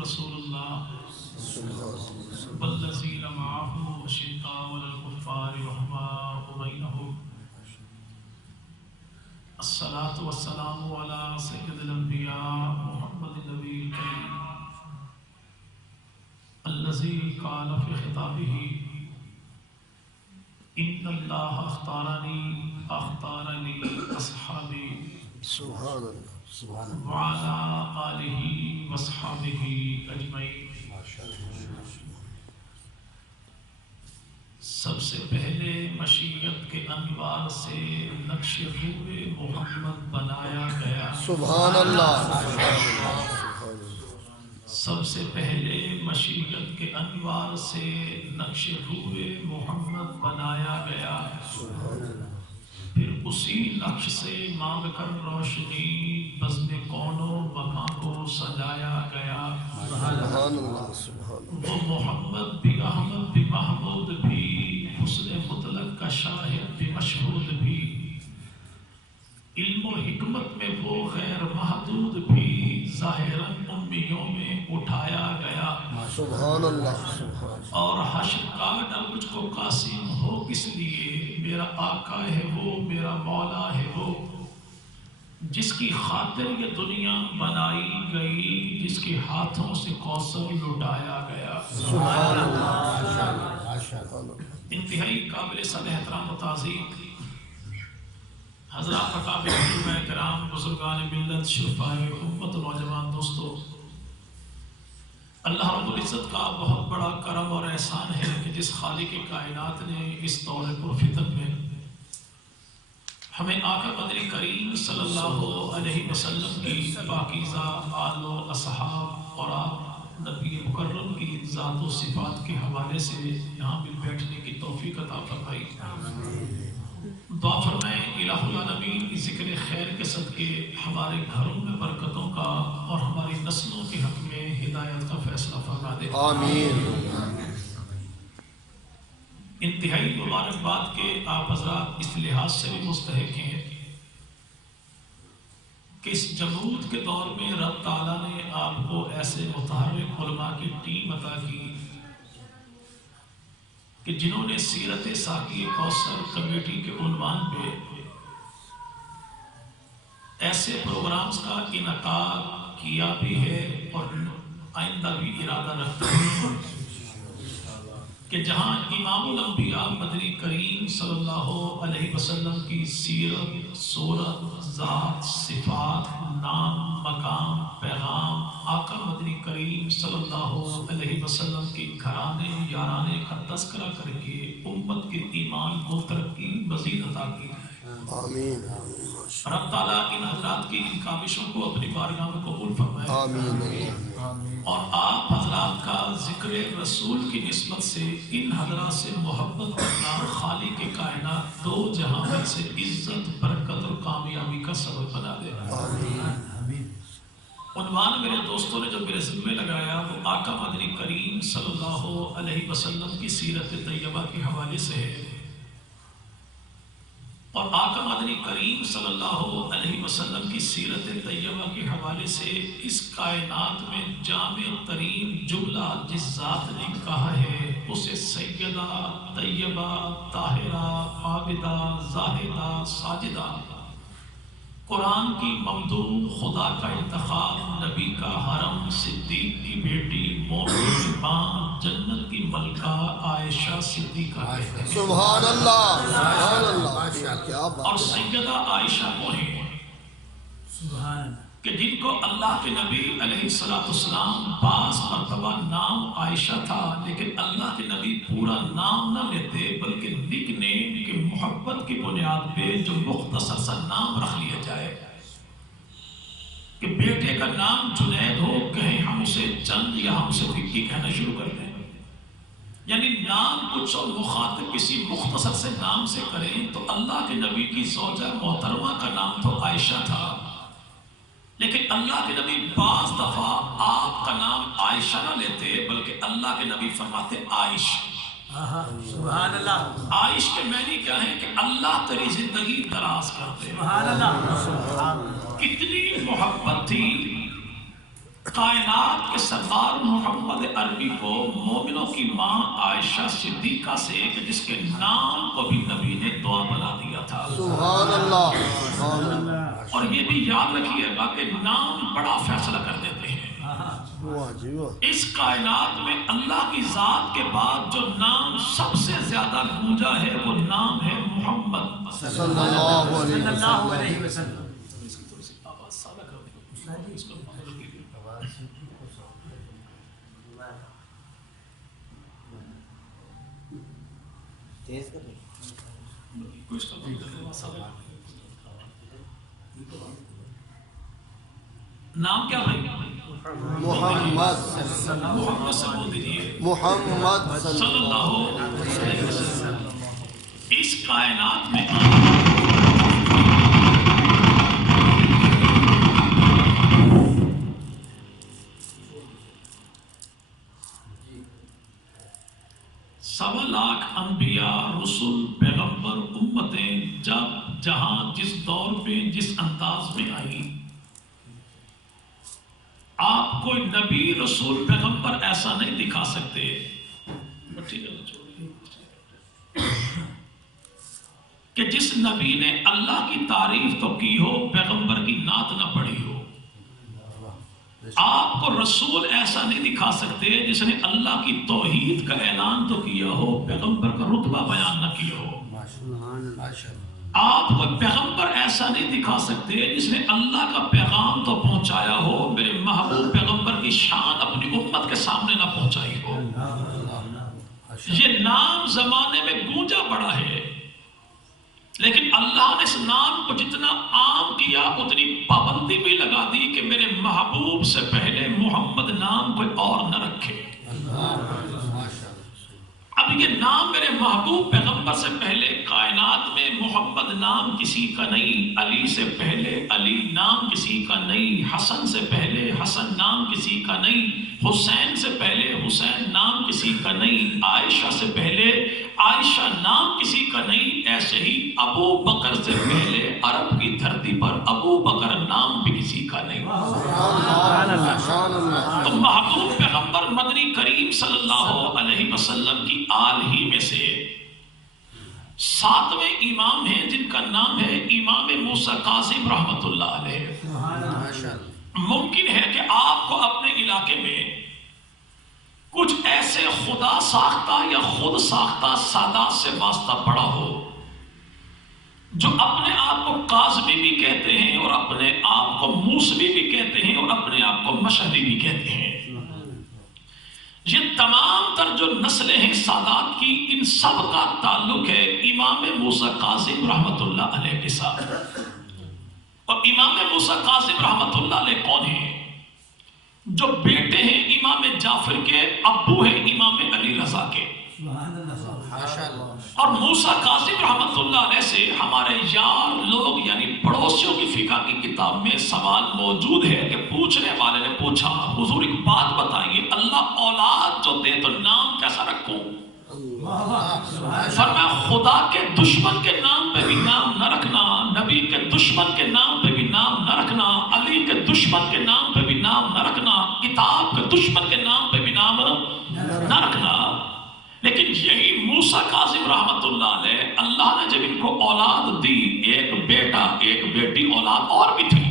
رسول اللہ والذین معه أشداء على الكفار رحماء بینہم الصلاة والسلام على سید الانبیاء محمد النبی الکریم الذی قال فی خطابہ ان اللہ اختارنی اصحابی سبحان اللہ سبحان اللہ وعلى آلہ واصحابہ اجمعین۔ سب سے پہلے مشیت کے انوار سے نقش روئے محمد بنایا گیا۔ سبحان اللہ سب سے پہلے مشیت کے انوار سے نقش روئے محمد بنایا گیا، پھر اسی نقش سے مانگ کر روشنی بزم کون و مکان کو سجایا گیا۔ سبحان اللہ سبحان اللہ وہ محمد بھی احمد بھی محمود بھی حسن مطلق کا شاہد بھی مشہود بھی، علم و حکمت میں وہ غیر محدود بھی ظاہراً امیوں میں اٹھایا گیا۔ سبحان اللہ سبحان اور حشر کا ڈر مجھ کو قاسم ہو کس لیے، میرا آقا ہے وہ میرا مولا ہے وہ، جس کی خاطر یہ دنیا بنائی گئی، جس کے ہاتھوں سے کوثر لٹایا گیا۔ سبحان اللہ انتہائی قابل صد احترام و تعظیم حضرات اکابر علماء کرام، بزرگان ملت، شرفائے امت، نوجوان دوستو، اللہ رب العزت کا بہت بڑا کرم اور احسان ہے کہ جس خالق کائنات نے اس دور پرفتن میں ہمیں آقا مدنی کریم صلی اللہ علیہ وسلم کی پاکیزہ آل و اصحاب اور آپ نبی مکرم کی ذات و صفات کے حوالے سے یہاں مل بیٹھنے کی توفیق عطا فرمائی۔ دعا فرمائیں الہ العالمین کی ذکر خیر کے صدقے ہمارے گھروں میں برکتوں کا اور ہماری نسلوں کے حق میں ہدایت کا فیصلہ فرما دے۔ آمین۔ انتہائی مبارکباد کے آپ حضرات اس لحاظ سے بھی مستحق ہیں کہ اس جمود کے دور میں رب تعالیٰ نے آپ کو ایسے متحرک علماء کی ٹیم عطا کی کہ جنہوں نے سیرت ساقی کوثر کمیٹی کے عنوان پہ ایسے پروگرامز کا انعقاد کیا بھی ہے اور آئندہ بھی ارادہ رکھتے ہیں کہ جہاں امام الانبیاء مدنی کریم صلی اللہ علیہ وسلم کی سیرت، صورت، ذات، صفات، نام، مقام، پیغام، آقا مدنی کریم صلی اللہ علیہ وسلم کے گھرانے یارانے کا تذکرہ کر کے امت کے ایمان کو ترقی مزید عطا کی۔ آمین۔ رب تعالیٰ ان حضرات کی ان کاوشوں کو اپنی بارگاہ میں قبول فرمائے، آمین۔ اور آپ حضرات کا ذکر رسول کی نسبت سے ان حضرات سے محبت کرنا خالق کائنات دو جہاں میں سے عزت، برکت اور کامیابی کا سبب بنا دے۔ عنوان میرے دوستوں نے جو میرے ذمہ لگایا وہ آقا مدنی کریم صلی اللہ علیہ وسلم کی سیرت طیبہ کے حوالے سے ہے، اور آقا مدنی کریم صلی اللہ علیہ وسلم کی سیرت طیبہ کے حوالے سے اس کائنات میں جامع ترین جملہ جس ذات نے کہا ہے اسے سیدہ، طیبہ، طاہرہ، عابدہ، زاہدہ، ساجدہ، قرآن کی ممدوح، خدا کا انتخاب، نبی کا حرم، صدیق کی بیٹی، مومن کی ماں، جنت کی ملکہ عائشہ صدیقہ کہتے ہیں۔ سبحان اللہ سبحان اللہ کیا اور بات ہے۔ سیدہ عائشہ وہ ہیں کہ جن کو اللہ کے نبی علیہ السلام بعض مرتبہ نام عائشہ تھا لیکن اللہ کے نبی پورا نام نہ لیتے بلکہ نک نیم کی محبت کی بنیاد پہ جو مختصر سا نام رکھ لیا جائے کہ بیٹے کا نام جنید ہو، کہیں ہم اسے چند یا ہم اسے وکی کہنا شروع کر دیں، یعنی نام کچھ اور مخاطب کسی مختصر سے نام سے کریں، تو اللہ کے نبی کی زوجہ محترمہ کا نام تو عائشہ تھا لیکن اللہ کے نبی بعض دفعہ آپ کا نام عائشہ نہ لیتے بلکہ اللہ کے نبی فرماتے عائش۔ سبحان اللہ۔ عائش کے معنی کیا ہے کہ اللہ تیری زندگی دراز کر دے۔ سبحان اللہ۔ کتنی محبت تھی کائنات کے سردار محمد عربی کو مومنوں کی ماں عائشہ صدیقہ سے کہ جس کے نام کو بھی نبی نے دعا بنا دیا تھا. سبحان اللہ سبحان اللہ. اور یہ بھی یاد رکھیے گا کہ نام بڑا فیصلہ کر دیتے ہیں. واہ جی واہ. اس کائنات میں اللہ کی ذات کے بعد جو نام سب سے زیادہ گونجا ہے وہ نام ہے محمد صلی اللہ علیہ وسلم. نام کیا بھائی؟ محمد محمد سے بول دیجیے محمد صلی اللہ علیہ وسلم. اس کائنات میں سوا لاکھ انبیاء رسول پیغمبر امتیں جب جہاں جس دور پہ جس انداز میں آئی، آپ کوئی نبی رسول پیغمبر ایسا نہیں دکھا سکتے کہ جس نبی نے اللہ کی تعریف تو کی ہو پیغمبر کی نعت نہ پڑھی ہو. آپ کو رسول ایسا نہیں دکھا سکتے جس نے اللہ کی توحید کا اعلان تو کیا ہو پیغمبر کا رتبہ بیان نہ کیا ہو. آپ کو پیغمبر ایسا نہیں دکھا سکتے جس نے اللہ کا پیغام تو پہنچایا ہو میرے محبوب پیغمبر کی شان اپنی امت کے سامنے نہ پہنچائی ہو. یہ نام زمانے میں گونجا پڑا ہے، لیکن اللہ نے اس نام کو جتنا عام کیا اتنی پابندی بھی لگا دی کہ میرے محبوب سے پہلے محمد نام کوئی اور نہ رکھے. اب یہ نام میرے محبوب پیغمبر سے پہلے کائنات میں محمد نام کسی کا نہیں، علی سے پہلے علی نام کسی کا نہیں، حسن سے پہلے حسن نام کسی کا نہیں، حسین سے پہلے حسین نام کسی کا نہیں، عائشہ سے پہلے عائشہ نام کسی کا نہیں. ایسے ہی ابو بکر سے پہلے عرب کی دھرتی پر ابو بکر نام بھی کسی کا نہیں. تو محبوب پیغمبر مدنی کریم صلی اللہ علیہ وسلم کی آل ہی میں سے 7ویں امام ہیں جن کا نام ہے امام موسیٰ کاظم رحمت اللہ علیہ. ممکن ہے کہ آپ کو اپنے علاقے میں کچھ ایسے خدا ساختہ یا خود ساختہ سادات سے واسطہ پڑا ہو جو اپنے آپ کو کاظمی بھی کہتے ہیں اور اپنے آپ کو موسوی بھی کہتے ہیں اور اپنے آپ کو مشہدی بھی کہتے ہیں. یہ تمام تر جو نسلیں ہیں سادات کی، ان سب کا تعلق ہے امام موسیٰ کاظم رحمت اللہ علیہ کے ساتھ. اور امام موسیٰ کاظم رحمت اللہ علیہ کون ہیں؟ جو بیٹے ہیں امام جعفر کے، ابو ہیں امام علی رضا کے. اور موسیٰ کاظم رحمت اللہ علیہ سے ہمارے یار لوگ یعنی پڑوسیوں کی فقہ کی کتاب میں سوال موجود ہے کہ پوچھنے والے نے پوچھا حضور ایک بات بتائیے، اللہ اولاد جو دے تو نام کیسا رکھوں؟ فرمایا خدا کے دشمن کے نام پہ بھی نام نہ رکھنا، نبی کے دشمن کے نام پہ بھی نام نہ رکھنا، علی کے دشمن کے نام پہ بھی نام نہ رکھنا، کتاب کے دشمن کے نام پہ بھی نام نہ رکھنا. لیکن یہی موسیٰ کاظم رحمت اللہ علیہ اللہ نے جب ان کو اولاد دی، ایک بیٹا ایک بیٹی اولاد اور بھی تھی،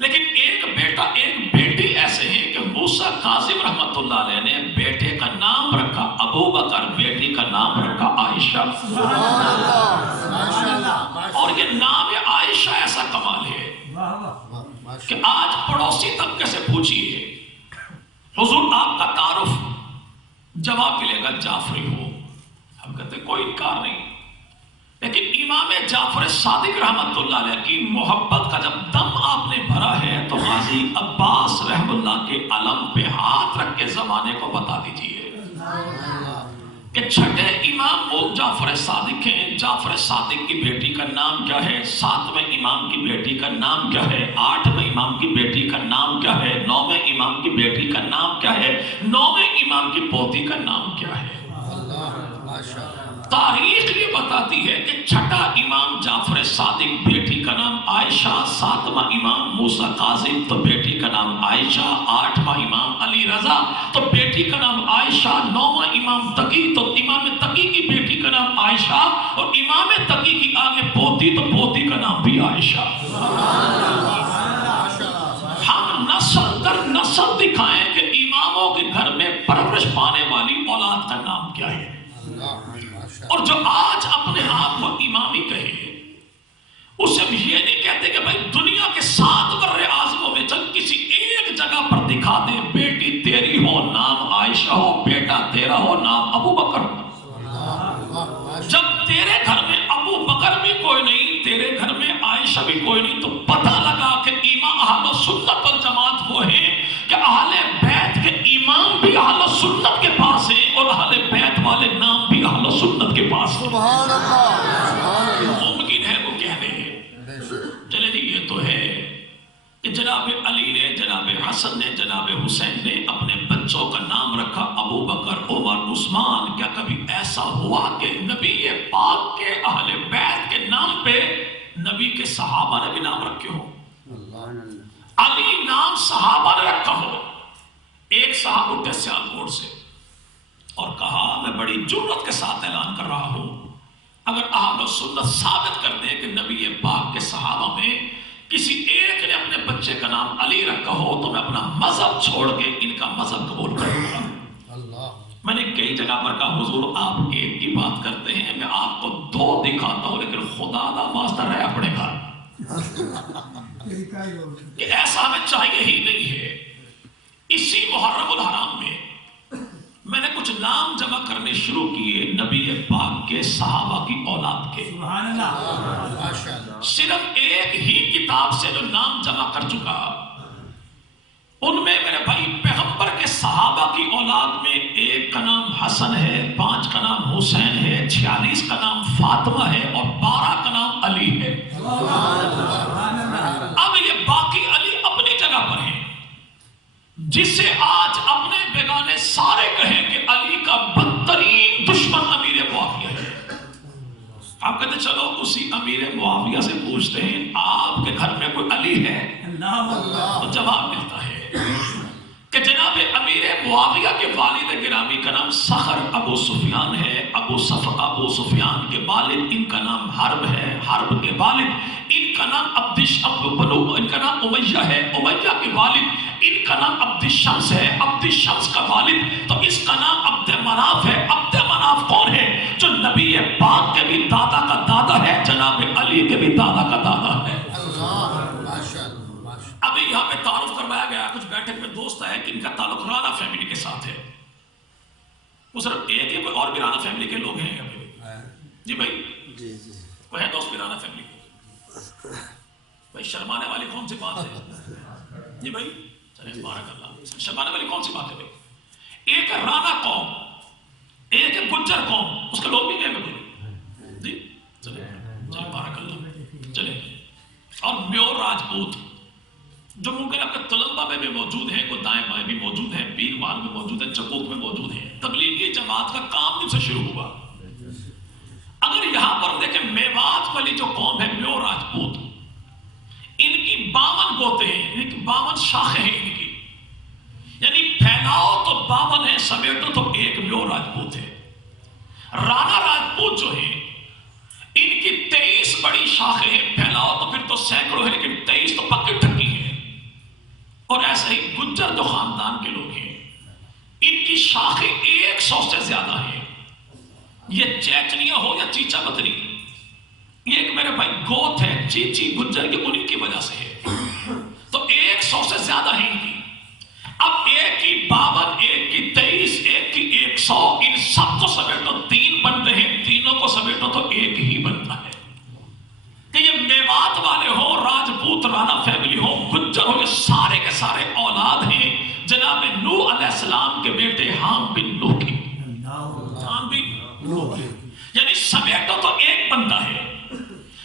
لیکن ایک بیٹا ایک بیٹی ایسے ہیں کہ موسیٰ کاظم رحمت اللہ علیہ نے بیٹے کا نام رکھا ابو بکر، بیٹی کا نام رکھا عائشہ. اور یہ نام عائشہ ایسا کمال ہے کہ آج پڑوسی طبقے سے پوچھئے حضور آپ کا تعارف، جواب ملے گا جعفری ہو. ہم کہتے کوئی انکار نہیں، لیکن امام جعفر صادق رحمت اللہ علیہ کی محبت کا جب دم آپ نے بھرا ہے تو غازی عباس رحم اللہ کے علم پہ ہاتھ رکھ کے زمانے کو بتا دیجئے کہ چھٹے امام وہ جعفر صادق ہیں. جعفر صادق کی بیٹی کا نام کیا ہے؟ 7ویں امام کی بیٹی کا نام کیا ہے؟ 8ویں امام کی بیٹی کا نام کیا ہے؟ 9ویں امام کی بیٹی کا نام کیا ہے؟ 9ویں امام کی پوتی کا نام کیا ہے؟ تاریخ یہ بتاتی ہے کہ چھٹا امام جعفر صادق بیٹی کا نام عائشہ، 7واں امام موسیٰ کاظم تو بیٹی کا نام عائشہ، 8واں امام علی رضا تو بیٹی کا نام عائشہ، 9واں امام تقی تو امام تقی کی بیٹی کا نام عائشہ، اور امام تقی کی آگے پوتی تو پوتی کا نام بھی عائشہ۔ ہم نسل در نسل دکھائیں کہ اماموں کے گھر میں پرورش پانے والی اولاد کا نام کیا ہے، اور جو آج اپنے آپ کو امامی کہے اسے بھی یہ نہیں کہتے کہ بھائی دنیا کے 7 بر اعظموں میں چل کسی ایک جگہ پر دکھا دے بیٹی تیری ہو نام عائشہ ہو، بیٹا تیرا ہو نام ابو بکر ہو۔ جب تیرے گھر میں ابو بکر بھی کوئی نہیں، تیرے گھر میں عائشہ بھی کوئی نہیں، تو پتہ لگا کہ امام اہل سنت والجماعت وہ ہے کہ اہل بیت کے امام بھی اہل سنت کے پاس ہیں اور اہل بیت والے نام بھی اہل سنت کے پاس ہیں۔ سبحان اللہ، سبحان اللہ۔ ممکن ہے وہ کہہ دیں چلے جی یہ تو ہے کہ جناب علی نے، جناب حسن نے، جناب حسین نے اپنے بچوں کا نام رکھا ابو بکر، عمر، عثمان۔ کیا کبھی ایسا ہوا کہ نبی پاک کے اہل بیت کے نام پہ نبی کے صحابہ نے بھی نام رکھے ہو؟ علی نام صحابہ نے رکھا ہو۔ ایک صحابہ اٹھے سیالکوٹ سے اور کہا میں بڑی جرأت کے ساتھ اعلان کر رہا ہوں، اگر اہل سنت ثابت کر دے کہ نبی پاک کے صحابہ میں کسی ایک نے اپنے بچے کا نام علی رکھا ہو تو میں اپنا مذہب چھوڑ کے ان کا مذہب قبول کروں گا۔ میں نے کئی جگہ پر کہا حضور آپ ایک کی بات کرتے ہیں، میں آپ کو 2 دکھاتا ہوں، لیکن خدا دا واسطہ رہے اپنے گھر، کہ ایسا ہمیں چاہیے ہی نہیں ہے۔ اسی محرم الحرام میں میں نے کچھ نام جمع کرنے شروع کیے نبی پاک کے صحابہ کی اولاد کے۔ سبحان اللہ۔ صرف ایک ہی کتاب سے جو نام جمع کر چکا، ان میں میرے بھائی پیغمبر کے صحابہ کی اولاد میں 1 کا نام حسن ہے، 5 کا نام حسین ہے، 46 کا نام فاطمہ ہے اور 12 کا نام علی ہے۔ اب یہ باقی علی اپنی جگہ پر ہیں، جسے آج اپنے بیگانے سارے کہیں کہ علی کا بدترین دشمن امیر معاویہ ہے۔ آپ کہتے چلو اسی امیر معاویہ سے پوچھتے ہیں آپ کے گھر میں کوئی علی ہے؟ تو جواب ملتا ہے کہ جناب امیر معاویہ کے والد گرامی کا نام صخر ابو سفیان ہے، ابو سفیان کے والد ان کا نام حرب ہے، حرب کے والد ان کا نام ان کا نام امیہ ہے، امیہ کے والد ان کا نام عبد الشمس ہے، عبد الشمس کا والد تو اس کا نام عبد مناف ہے۔ عبد مناف کون ہے؟ جو نبی پاک کے بھی دادا کا دادا ہے، جناب علی کے بھی دادا کا دادا ہے۔ ابھی یہاں پہ تعارف کروایا گیا، کچھ بیٹھک میں دوست ہے کہ ان کا تعلق رانا فیملی کے ساتھ ہے۔ وہ صرف ایک ہی کوئی اور بھی رانا فیملی کے لوگ ہیں جی بھائی؟ کوئی ہے دوست بھی رانا فیملی کے؟ بھائی شرمانے والی کون سی بات ہے جی بھائی؟ چلیں بارک اللہ، شرمانے والی کون سی بات ہے بھائی؟ ایک رانا قوم، ایک گجر قوم، اس کے لوگ بھی گئے میں جی؟ چلیں بارک اللہ، چلیں۔ اور میور راجپوت جو ممکن آپ کے تلمبہ میں بھی موجود ہیں، کوئی دائیں بائیں بھی موجود ہیں، پیروال میں موجود ہیں، چکوک میں موجود ہیں۔ تبلیغی جماعت کا کام جن سے شروع ہوا۔ اگر یہاں پر دیکھیں میوات والی جو قوم ہے میور راجپوت، ان کی 52 گوتے ہیں، ان کی 52 شاخیں ہیں ان کی، یعنی پھیلاؤ تو 52 ہیں، سمیٹو تو ایک میور راجپوت ہے۔ رانا راجپوت جو ہیں ان کی 23 بڑی شاخیں ہیں، پھیلاؤ تو پھر تو سینکڑوں ہیں، لیکن 23 تو پکی ٹھکی ہیں۔ اور ایسے ہی گجر جو خاندان کے لوگ ہیں ان کی شاخیں 100 سے زیادہ ہیں۔ یہ چیچنیاں ہو یا چیچا بتری، یہ ایک میرے بھائی گوت ہے چیچی گجر کی، انہی کی وجہ سے ہے، تو 100 سے زیادہ ہیں ان کی۔ اب ایک کی 52، ایک کی 23، ایک کی 100، ان سب کو سمیٹو 3 بنتے ہیں، تینوں کو سمیٹو تو ایک ہی بنتا ہے۔ کہ یہ میوات والے ہو، راجپوت رانا فیملی ہو، گجر ہو، یہ سارے کے سارے اولاد ہیں جناب نوح علیہ السلام کے بیٹے حام بن نوح کی۔ حام بن نوح، یعنی سمیٹو تو ایک بندہ ہے۔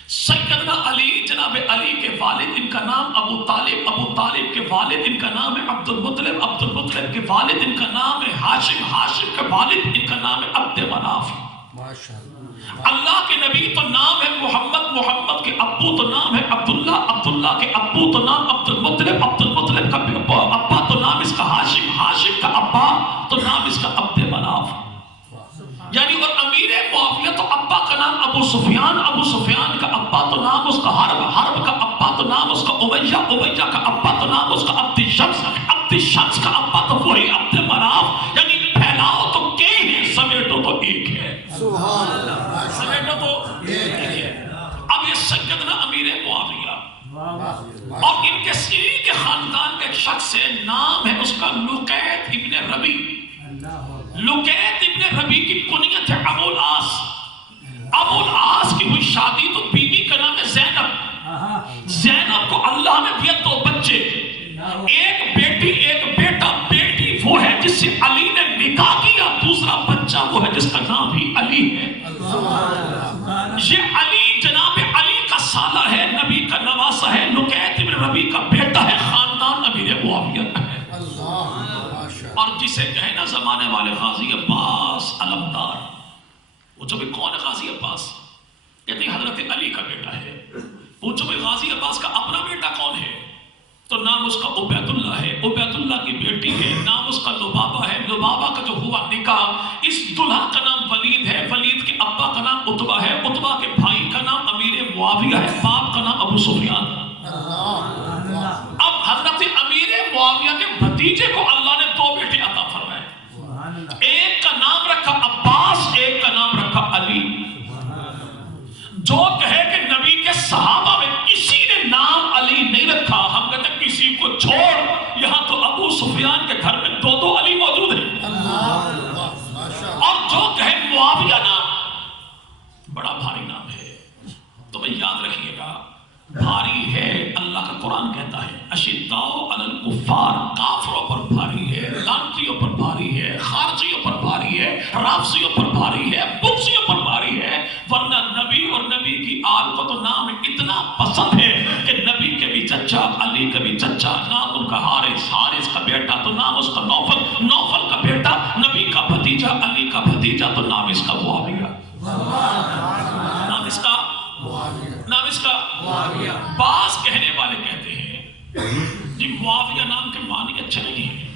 سیدنا علی، جناب علی کے والد ان کا نام ابو طالب، ابو طالب کے والد ان کا نام ہے عبد المطلب، عبد المطلب کے والد ان کا نام ہے ہاشم، ہاشم کے والد ان کا نام ہے عبد مناف۔ اللہ کے نبی تو نام ہے محمد، محمد کے ابو تو نام ہے نام اس کا امیہ، امیہ کا ابا تو نام اس کا عبد شمس، عبد شمس کا ابا تو وہی عبد مناف، یعنی پھیلاؤ تو کہ ہے، سمیٹو تو ایک ہے، سبحان اللہ، سمیٹو تو ایک ہے۔ اب یہ سیدنا امیر معاویہ اور ان کے سری کے خاندان کا ایک شخص ہے، نام ہے اس کا لقیط ابن ربی۔ لقیط ابن ربی کی کنیت ہے ابو العاص۔ ابو العاص کی ہوئی شادی تو بیوی کا نام ہے زینب۔ زینب کو اللہ نے دیا دو بچے، ایک بیٹی ایک بیٹا۔ بیٹی وہ ہے جس سے علی نے نکاح کیا، دوسرا بچہ وہ ہے جس کا نام بھی علی ہے۔ یہ علی جناب علی کا سالہ ہے، نبی کا نواسہ ہے، لقیط ابن ربی کا بیٹا ہے، خاندان امیر معاویہ کا ہے۔ اور جسے کہے نا زمانے والے غازی عباس علمدار، پوچھو بھی کون ہے غازی عباس؟ کہتے ہیں حضرت علی کا بیٹا ہے۔ پوچھو بھی غازی عباس کا اپنا بیٹا کون ہے؟ تو نام اس کا عبید اللہ ہے، عبید اللہ کی بیٹی ہے، نام اس کا لبابہ ہے، لبابہ کا جو ہوا نکاح، اس دلہا کا نام ولید ہے، ولید کے ابا کا نام عتبہ ہے، عتبہ کے بھائی کا نام امیر معاویہ ہے، باپ کا نام ابو سفیان۔ اب حضرت امیر معاویہ کے بھتیجے کو اللہ نے دو بیٹے عطا فرمائے، ایک کا نام رکھا عباس، ایک کا نام رکھا علی۔ جو کہے کہ نبی کے صحابہ میں کسی نے نام علی نہیں رکھا، ہم کہتے ہیں کسی کو چھوڑ، یہاں تو ابو سفیان کے گھر میں دو دو علی موجود ہیں۔ اور جو کہے معاویہ نام بڑا بھاری نام ہے، تمہیں یاد رکھیے گا، بھاری ہے۔ اللہ کا قرآن کہتا ہے اشداء علی الکفار، کافروں پر بھاری ہے، لعنتیوں پر بھاری ہے، خارجیوں پر بھاری ہے، رافضیوں پر بھاری ہے، بغضیوں پر بھاری ہے۔ ورنہ نبی اور نبی کی آل کو تو نام اتنا پسند ہے کہ نبی کے بھی چچا، علی کا بھی چچا، نام ان کا حارث، حارث کا بیٹا تو نام اس کا نوفل، نوفل کا بیٹا نبی کا بھتیجا، علی کا بھتیجا تو نام اس کا معاویہ، نام اس کا نام اس کا معاویہ۔ بعض کہنے والے کہتے ہیں جی معاویہ نام کے معنی اچھے نہیں ہیں،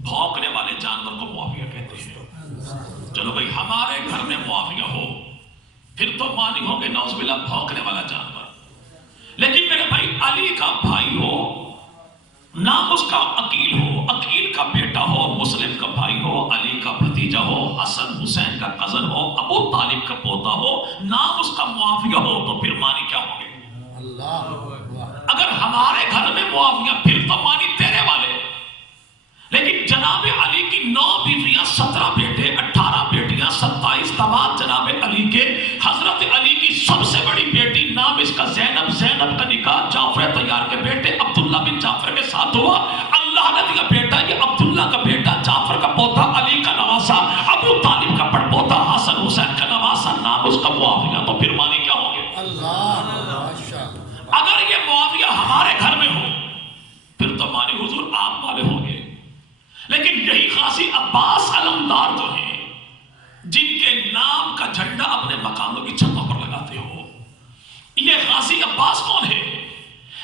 بھونکنے والے جانور کو معاویہ کہتے ہیں۔ چلو بھائی ہمارے گھر میں معاویہ ہو پھر تو معنی ہوں گے نعوذ باللہ بھونکنے والا جانور، لیکن میرے بھائی علی کا بھائی ہو، نام اس کا عقیل ہو، عقیل کا بیٹا ہو، مسلم کا بھائی ہو، علی کا بھتیجا ہو، حسن حسین کا کزن ہو، ابو طالب کا پوتا ہو، نام اس کا معاویہ ہو، تو پھر معنی کیا ہوں گے؟ اگر ہمارے گھر میں معاویہ پھر تو معنی تیرے والے، لیکن جناب علی کی 9 بیویاں، 17 بیٹے، 18 بیٹیاں، 27 داماد جناب علی کے۔ حضرت علی کی سب سے بڑی بیٹی نام اس کا زینب، زینب کا نکاح جعفر طیار کے بیٹے عبداللہ بن جعفر کے ساتھ ہوا۔ اللہ نے دیا بیٹا، یہ عبداللہ کا بیٹا، جعفر کا پوتا، علی کا نواسا، ابو طالب کا پڑ پوتا، حسن حسین کا نواسا، نام اس کا معاویہ، تو پھر معنی کیا ہوں گے؟ اگر یہ معاویہ ہمارے گھر میں ہو پھر تو معنی حضور آپ والے ہوں گے، لیکن یہی غازی عباس علمدار جو ہیں جن کے نام کا جھنڈا اپنے مکانوں کی چھتوں پر لگاتے ہو، یہ غازی عباس کون ہے؟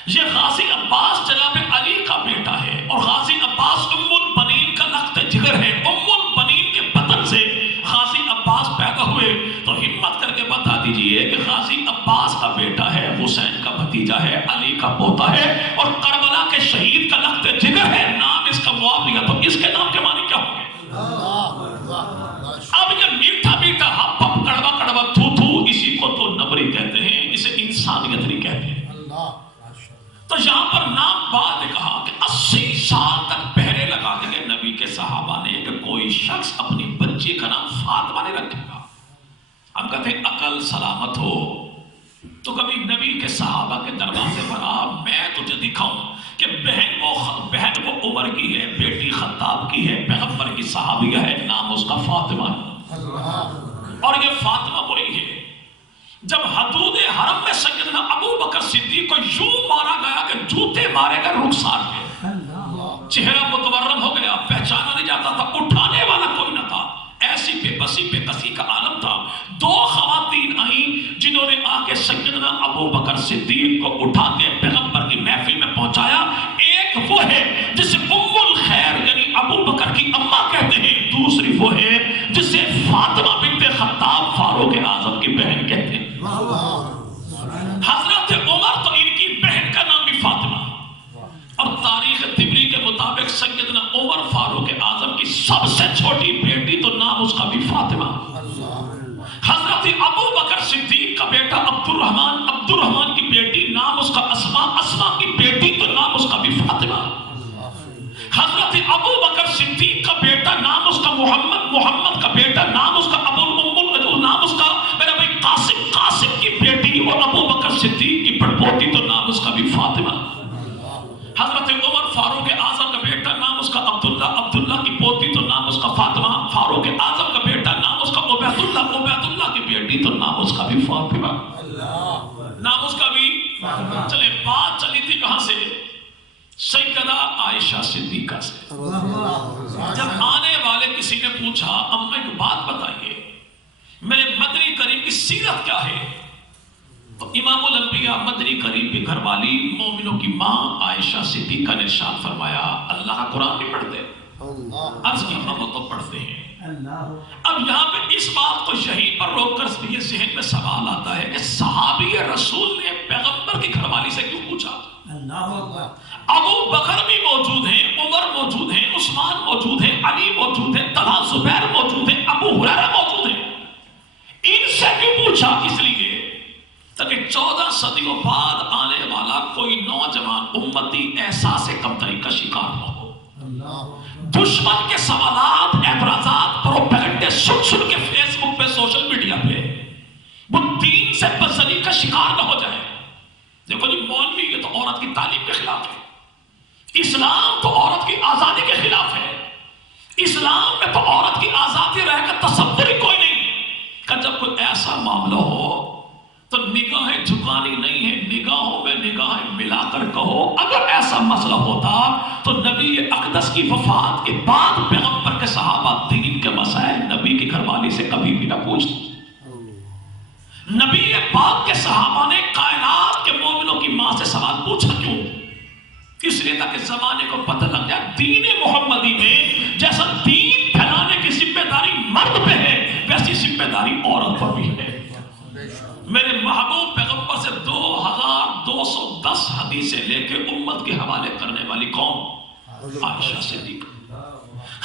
یہ غازی عباس جناب علی کا بیٹا ہے، اور غازی عباس ام البنین کا لخت جگر ہے۔ ام البنین کے بطن سے غازی عباس پیدا ہوئے، تو ہمت کر کے بتا دیجئے کہ غازی عباس کا بیٹا ہے، حسین کا بھتیجا ہے، علی کا پوتا ہے، اور کربلا کے شہید کا لخت جگر ہے، نام اس کا معاویہ، تو اس کے نام کے معنی کیا ہوں گے؟ اب یہ میٹھا میٹھا ہپ ہپ کڑوا کڑوا تھو تھو، اسی کو تو نبری کہتے ہیں، اسے انسانیت نہیں کہتے ہیں۔ تو یہاں پر نام بعد نے کہا کہ 80 سال تک پہرے لگاتے گئے نبی کے صحابہ نے کہ کوئی شخص اپنی بچی کا نام فاطمہ نہیں رکھے گا۔ ہم کہتے ہیں عقل سلامت ہو تو کبھی نبی کے صحابہ کے دروازے پر آ، میں تجھے دکھاؤں کہ بہن وہ عمر کی ہے، بیٹی خطاب کی ہے، پیغمبر کی صحابیہ ہے، نام اس کا فاطمہ ہے۔ اور یہ فاطمہ وہی ہے جب حدود حرم میں سیدنا ابو بکر صدیق کو یوں مارا گیا کہ جوتے مارے گئے رخسار کے، چہرہ متورم ہو گیا، پہچانا نہیں جاتا تھا، اٹھانے والا کوئی نہ تھا، ایسی بے بسی بے کسی کا عالم تھا۔ 2 خواتین آئیں جنہوں نے آ کے سیدنا ابو بکر صدیق کو اٹھا کے پیغمبر کی محفل میں پہنچایا۔ ایک وہ ہے جسے ام الخیر یعنی ابو بکر کی اماں کہتے ہیں، دوسری وہ ہے جسے فاطمہ بنت خطاب فاروق اعظم کی بہن کہتے ہیں۔ حضرت عمر تو ان کی بہن کا چھوٹی بیٹی تو نام اس کا بھی فاطمہ. حضرت ابو بکر صدیق کا بیٹا عبد الرحمن کی بیٹی نام اس کا اسما کی بیٹی تو نام اس کا بھی فاطمہ. حضرت ابو بکر صدیق کا بیٹا نام اس کا محمد کا بیٹا نام اس کا نام اس کا میرا بھائی قاسم کی بیٹی اور ابو بکر صدیق کی پڑپوتی تو نام اس کا بھی فاطمہ. حضرت عمر فاروق اعظم کا بیٹا نام اس کا عبداللہ کی پوتی تو نام اس کا فاطمہ. فاروق اعظم کا بیٹا نام اس کا عبید اللہ کی بیٹی تو نام اس کا بھی فاطمہ. نام اس کا بھی چلے. بات چلی تھی کہاں سے؟ سیدہ عائشہ صدیقہ سے. جب آنے والے کسی نے پوچھا اما ایک بات بتائیے میرے مدنی کریم کی سیرت کیا ہے، تو امام الانبیاء مدنی کریم کی گھر والی مومنوں کی ماں عائشہ صدیقہ نے ارشاد فرمایا اللہ کا قرآن نہیں پڑھتے؟ عرض کی وہ تو پڑھتے ہیں. اب یہاں پہ اس بات کو یہیں پر روک کر یہ ذہن میں سوال آتا ہے کہ صحابی رسول نے پیغمبر کی گھر والی سے کیوں پوچھا؟ ابو بکر بھی موجود ہیں، عمر موجود ہیں، عثمان موجود ہیں، علی موجود ہیں، طلحہ زبیر موجود ہیں، ابو ہریرہ موجود ہیں. ان سے کیوں پوچھا؟ اس لیے تاکہ 14 صدیوں بعد آنے والا کوئی نوجوان امتی احساس کمتری کا شکار نہ ہو. دشمن کے سوالات، اعتراضات، پروپیگنڈے سن کے فیس بک پہ، سوشل میڈیا پہ وہ دین سے بزدلی کا شکار نہ ہو جائے. دیکھو جی مولوی یہ تو عورت کی تعلیم کے خلاف ہے. اسلام تو عورت کی آزادی کے خلاف ہے. اسلام میں تو عورت کی آزادی رہ کر تصور ہی کوئی نہیں کہ جب کوئی ایسا معاملہ ہو تو نگاہیں جھکانی نہیں ہے، نگاہوں میں نگاہیں ملا کر کہو. اگر ایسا مسئلہ ہوتا تو نبی اقدس کی وفات کے بعد پیغمبر کے صحابہ دین کے مسائل نبی کی گھر والی سے کبھی بھی نہ پوچھتے. نبی پاک کے صحابہ نے کائنات کے مومنوں کی ماں سے سوال پوچھا کیوں؟ اس لیے تاکہ زمانے کو پتہ لگ جائے دین محمدی میں جیسا دین پھیلانے کی ذمہ داری مرد پہ ہے ویسی ذمہ داری عورت پر بھی ہے. میرے محبوب پیغمبر سے 2210 حدیثیں لے کے امت کے حوالے کرنے والی قوم عائشہ صدیقہ.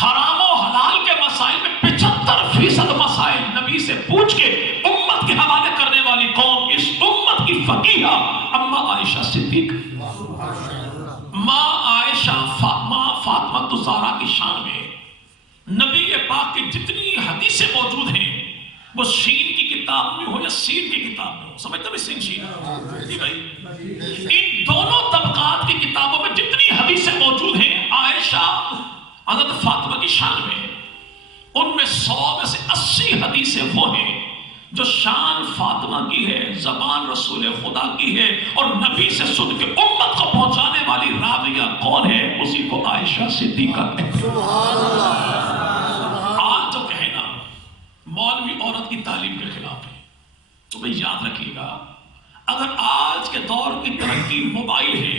حرام و حلال کے مسائل میں 75% مسائل نبی سے پوچھ کے امت کے حوالے کرنے والی قوم اس امت کی فقیہہ اما عائشہ صدیقہ. ماں عائشہ ماں فاطمہ الزہرا کی شان میں نبی پاک کی جتنی حدیثیں موجود ہیں وہ شین کی کتاب میں ہو یا سین کی کتاب میں ہو، سمجھتے ہیں سین شین جی بھائی، ان دونوں طبقات کی کتابوں میں جتنی حدیثیں موجود ہیں عائشہ حضرت فاطمہ کی شان میں، ان میں 100 میں سے 80 حدیثیں وہ ہیں جو شان فاطمہ کی ہے، زبان رسول خدا کی ہے، اور نبی سے سن کے امت کو پہنچانے والی راویہ کون ہے؟ اسی کو عائشہ صدیقہ کہتے ہیں. آج جو کہنا مولوی عورت کی تعلیم کے خلاف ہے تو بھئی یاد رکھیے گا اگر آج کے دور کی ترقی موبائل ہے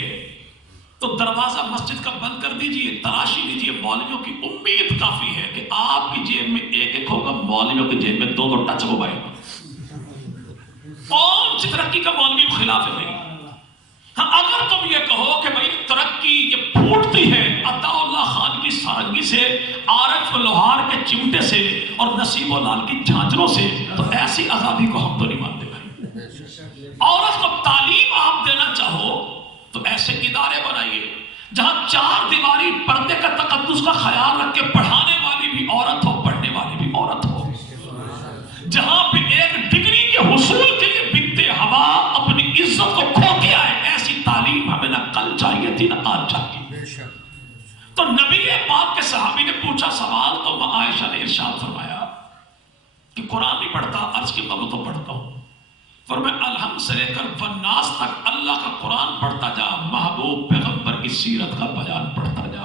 تو دروازہ مسجد کا بند کر دیجئے، تراشی لیجئے. مولویوں کی امید کافی ہے کہ آپ کی جیب میں ایک ہوگا، مولویوں کی جیب میں 2 ٹچ موبائل. کون سی ترقی کا مولوی کے خلاف ہے بھائی؟ ہاں اگر تم یہ کہو کہ بھائی ترقی یہ پھوٹتی ہے عطا اللہ خان کی سارنگی سے، عارف لوہار کے چمٹے سے اور نصیب و لال کی جھانجروں سے، تو ایسی آزادی کو ہم تو نہیں مانتے بھائی. عورت کو تعلیم آپ دینا چاہو تو ایسے ادارے بنائیے جہاں 4 دیواری پردے کا تقدس کا خیال رکھ کے پڑھانے والی بھی عورت ہو، پڑھنے والی بھی عورت ہو. جہاں پہ ایک ڈگری کے حصول کے لیے بنتے ہوا اپنی عزت کو کھو کے آئے، ایسی تعلیم ہمیں نہ کل چاہیے تھی نہ آج چاہیے. تو نبی پاک کے صحابی نے پوچھا سوال تو ماں عائشہ نے ارشاد فرمایا کہ قرآن نہیں پڑھتا؟ عرض کی میں تو پڑھتا ہوں. فرمایا الحمد سے لے کر والناس تک اللہ کا قرآن پڑھتا جا، محبوب پیغمبر کی سیرت کا بیان پڑھتا جا.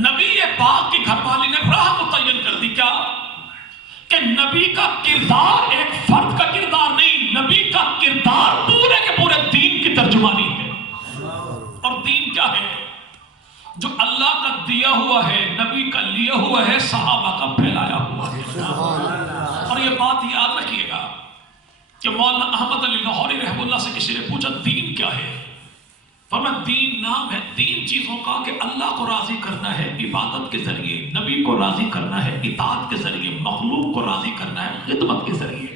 نبی پاک کی گھر والی نے راہ متعین کر دی کیا کہ نبی کا کردار ایک فرد کا کردار نہیں، نبی کا کردار پورے کے پورے دین کی ترجمانی ہے. اور دین کیا ہے؟ جو اللہ کا دیا ہوا ہے، نبی کا لیا ہوا ہے، صحابہ کا پھیلایا ہوا ہے. اور یہ بات یاد رکھیے گا کہ مولانا احمد علی لاہوری رحمہ اللہ سے کسی نے پوچھا دین کیا ہے؟ فرمایا دین نام ہے 3 چیزوں کا کہ اللہ کو راضی کرنا ہے عبادت کے ذریعے، نبی کو راضی کرنا ہے اطاعت کے ذریعے، مخلوق کو راضی کرنا ہے خدمت کے ذریعے۔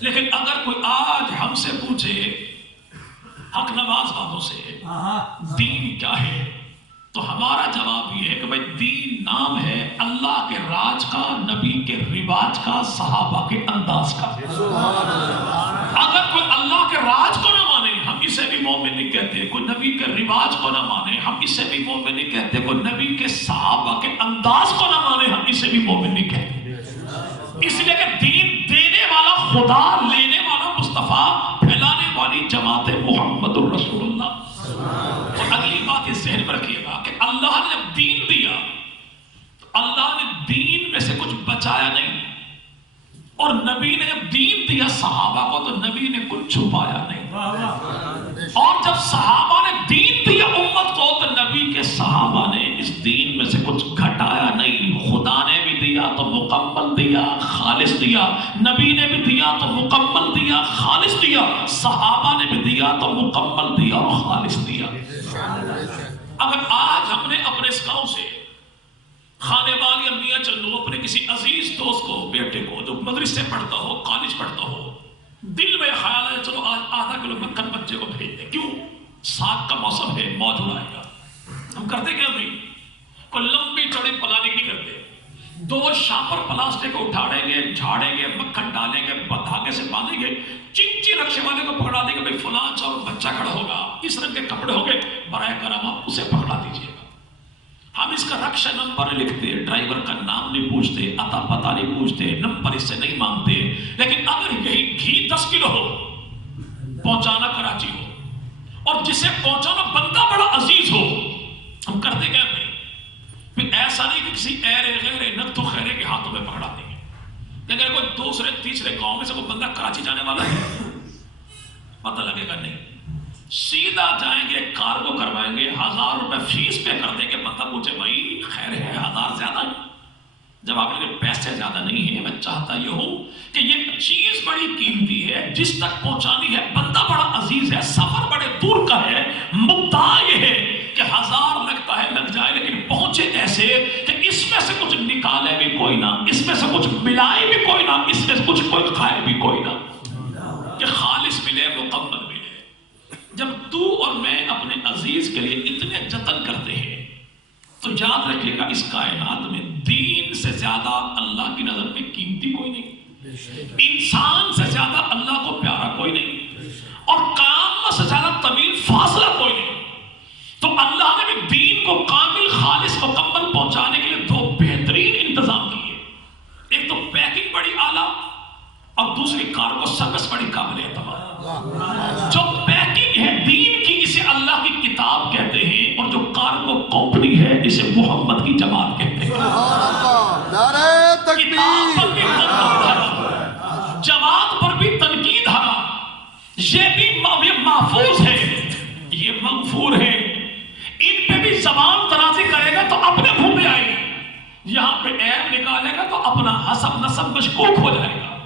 لیکن اگر کوئی آج ہم سے پوچھے حق نواز والوں سے دین کیا ہے، تو ہمارا جواب یہ ہے کہ بھائی دین نام ہے اللہ کے راج کا، نبی کے رواج کا، صحابہ کے انداز کا۔ اگر کوئی اللہ کے راج کو نہ مانے ہم اسے بھی مومن نہیں کہتے، کوئی نبی کے رواج کو نہ مانے ہم اسے بھی مومن نہیں کہتے، کوئی نبی کے صحابہ کے انداز کو نہ مانے ہم اسے بھی مومن نہیں کہتے۔ اس لیے کہ دین دینے والا خدا، لینے والا مصطفیٰ، پھیلانے والی جماعت محمد الرسول اللہ۔ اور اگلی بات اس ذہن میں رکھیے گا کہ اللہ نے جب دین دیا تو اللہ نے دین میں سے کچھ بچایا نہیں، اور نبی نے جب دین دیا صحابہ کو تو نبی نے کچھ چھپایا نہیں، اور جب صحابہ نے دین دیا امت کو تو نبی کے صحابہ نے اس دین میں سے کچھ گھٹایا نہیں۔ خدا نے بھی دیا تو مکمل دیا، خالص دیا، نبی نے بھی دیا تو مکمل دیا، خالص دیا، صحابہ نے بھی دیا تو مکمل دیا اور خالص دیا۔ اگر آج ہم نے اپنے اس گاؤں سے خانے والی امیاں چلو اپنے کسی عزیز دوست کو، بیٹے کو جو مدرسے پڑھتا ہو، کالج پڑھتا ہو، دل میں خیال ہے چلو آج آدھا کلو مکھن بچے کو بھیج دیں، کیوں؟ ساگ کا موسم ہے، موج اڑائے گا۔ ہم کرتے کیا بھائی؟ کوئی لمبی چوڑی پلاننگ نہیں کرتے، 2 شاپر پلاسٹک کو اٹھاڑیں گے، جھاڑیں گے، مکھن ڈالیں گے، دھاگے سے باندھیں گے، چنچی رکشے والے کو پکڑا دیں گے، بھائی فلاں چور بچہ کھڑا ہوگا، اس رنگ کے کپڑے ہوں گے، برائے کرم آپ اسے پکڑا دیجیے گا۔ ہم اس کا رکشا نمبر لکھتے، ڈرائیور کا نام نہیں پوچھتے، اتا پتا نہیں پوچھتے، نمبر اس سے نہیں مانگتے۔ لیکن اگر یہی گھی 10 کلو ہو، پہنچانا کراچی ہو، اور جسے پہنچانا بندہ بڑا عزیز ہو، ہم کرتے کیا نہیں؟ پھر ایسا نہیں کہ کسی ایرے غیرے نقد و خیرے کے ہاتھوں میں پکڑا دیں گے۔ لیکن کوئی دوسرے تیسرے گاؤں میں سے کوئی بندہ کراچی جانے والا ہے، پتہ لگے گا نہیں، سیدھا جائیں گے، کارگو کروائیں گے، 1000 روپے فیس پے کر دیں گے، بندہ پوچھے بھائی خیر ہے 1000 زیادہ ہے؟ جب آپ کے پیسے زیادہ نہیں ہیں، میں چاہتا یہ ہوں کہ یہ چیز بڑی قیمتی ہے، جس تک پہنچانی ہے بندہ بڑا عزیز ہے، سفر بڑے دور کا ہے، مدعا یہ ہے کہ 1000 لگتا ہے لگ جائے، لیکن پہنچے ایسے کہ اس میں سے کچھ نکالے بھی کوئی نہ، اس میں سے کچھ ملائے بھی کوئی نہ، اس میں سے کچھ کوئی کھائے بھی کوئی نہ، کہ خالص ملے، مکمل ملے۔ جب تو اور میں اپنے عزیز کے لیے اتنے جتن کرتے ہیں تو یاد رکھے گا اس کائنات میں دین سے زیادہ اللہ کی نظر میں قیمتی کوئی نہیں، انسان سے زیادہ اللہ کو پیارا کوئی نہیں، اور قیامت سے زیادہ طویل فاصلہ کوئی نہیں۔ تو اللہ نے بھی دین کو کامل، خالص، مکمل پہنچانے کے لیے 2 بہترین انتظام کیے، ایک تو پیکنگ بڑی اعلیٰ اور دوسری کارگو سروس بڑی قابل اعتماد۔ جو پیکنگ ہے دین کی اسے اللہ کی کتاب کہتے ہیں، اور جو کارگو کمپنی ہے اسے محمد کی جماعت کہتے ہیں۔ سبحان اللہ، نعرہ تکبیر، کتاب پر بھی تنقید حرام، جماعت پر بھی تنقید حرام، یہ بھی محفوظ ہے، یہ مغفور ہے، ان پہ بھی زبان درازی کرے گا تو اپنے منہ میں آئے گی، یہاں پہ عیب نکالے گا تو اپنا حسب نسب مشکوک ہو جائے گا۔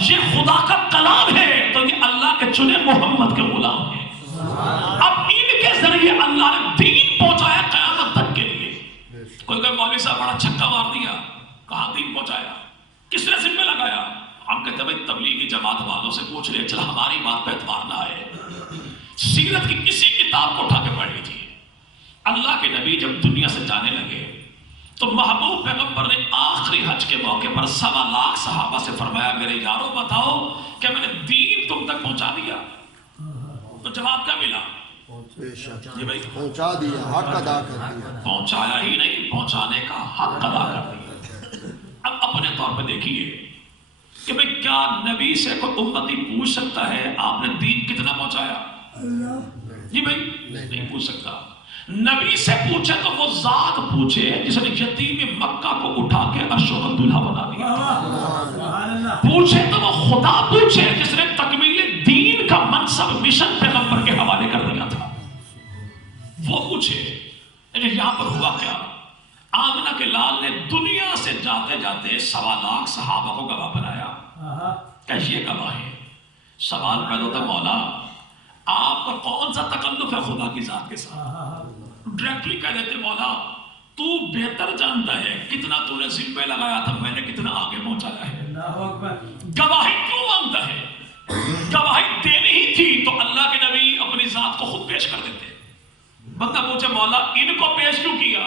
یہ خدا کا کلام ہے تو یہ اللہ کے چنے محمد کے غلام ہیں۔ اب ان کے ذریعے اللہ نے دین پہنچایا قیامت تک کے لیے۔ کوئی مولوی صاحب بڑا چھکا مار دیا، کہاں دین پہنچایا، کس نے ذمہ لگایا؟ ہم کہتے ہیں بھائی تبلیغی جماعت والوں سے پوچھ لے، چل ہماری بات پہ اعتبار نہ آئے، سیرت کی کسی کتاب کو اٹھا کے پڑھ لیجیے۔ اللہ کے نبی جب دنیا سے جانے لگے تو محبوب پیغمبر نے آخری حج کے موقع پر 1.25 لاکھ صحابہ سے فرمایا میرے یارو بتاؤ کہ میں نے دین تم تک پہنچا دیا؟ تو جواب کیا ملا؟ پہنچا دیا، حق ادا کر دیا۔ پہنچایا ہی نہیں، پہنچانے کا حق ادا کر دیا۔ اب اپنے طور پہ دیکھیے کہ بھئی کیا نبی سے کوئی امتی پوچھ سکتا ہے آپ نے دین کتنا پہنچایا؟ جی بھائی نہیں پوچھ سکتا۔ نبی سے پوچھے تو وہ ذات پوچھے جس نے یتیم مکہ کو اٹھا کے عرش و دلہا بنا دیا، پوچھے تو وہ خدا پوچھے جس نے تکمیل دین کا منصب مشن پیغمبر کے حوالے کر دیا تھا، وہ پوچھے۔ لیکن یہاں پر ہوا کیا؟ آمنہ کے لال نے دنیا سے جاتے جاتے 1.25 لاکھ صحابہ کو گواہ بنایا کہ یہ گواہ ہے۔ سوال پیدا ہوتا مولا آپ کا کون سا تکلف ہے خدا کی ذات کے ساتھ؟ ڈائریکٹلی کہہ دیتے مولا تو بہتر جانتا ہے کتنا تو نے ذمہ لگایا تھا، میں نے کتنا آگے پہنچایا ہے۔ گواہی کیوں مانگتا ہے؟ گواہی دینی ہی تھی تو اللہ کے نبی اپنی ذات کو خود پیش کر دیتے۔ بندہ پوچھے مولا ان کو پیش کیوں کیا؟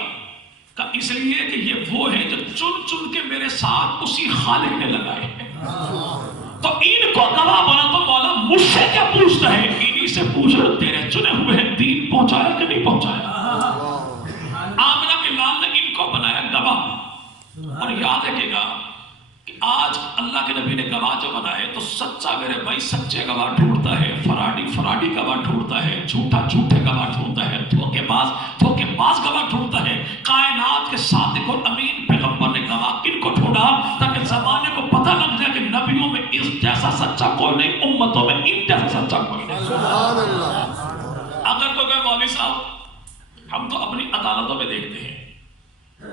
کہ اس لیے کہ یہ وہ ہے جو چن چن کے میرے ساتھ اسی خالق نے لگائے ہیں، تو ان کو گواہ بنا۔ تو مولا مجھ سے کیا پوچھتا ہے؟ انہی سے پوچھ رہا تیرے چنے ہوئے ہیں دین پہنچایا کہ نہیں پہنچایا؟ آمنہ کے لال نے ان کو بنایا گواہ۔ اور یاد رکھے گا کہ آج اللہ کے نبی نے گواہ جو بنائے تو سچا میرے بھائی سچے گواہ ڈھونڈتا ہے، فراڈی فراڈی گواہ ڈھونڈتا ہے، جھوٹا جھوٹے گواہ ڈھونڈتا ہے، دھوکے باز گواہ ڈھونڈتا ہے۔ کائنات کے صادق اور امین پیغمبر نے گواہ کن کو ڈھونڈا؟ تاکہ زمانے کو پتہ لگ جائے کہ نبیوں میں اس جیسا سچا کوئی نہیں، امتوں میں ان جیسا سچا کوئی نہیں۔ سبحان اللہ۔ اگر کوئی کہے مولوی صاحب ہم تو اپنی عدالتوں میں دیکھتے ہیں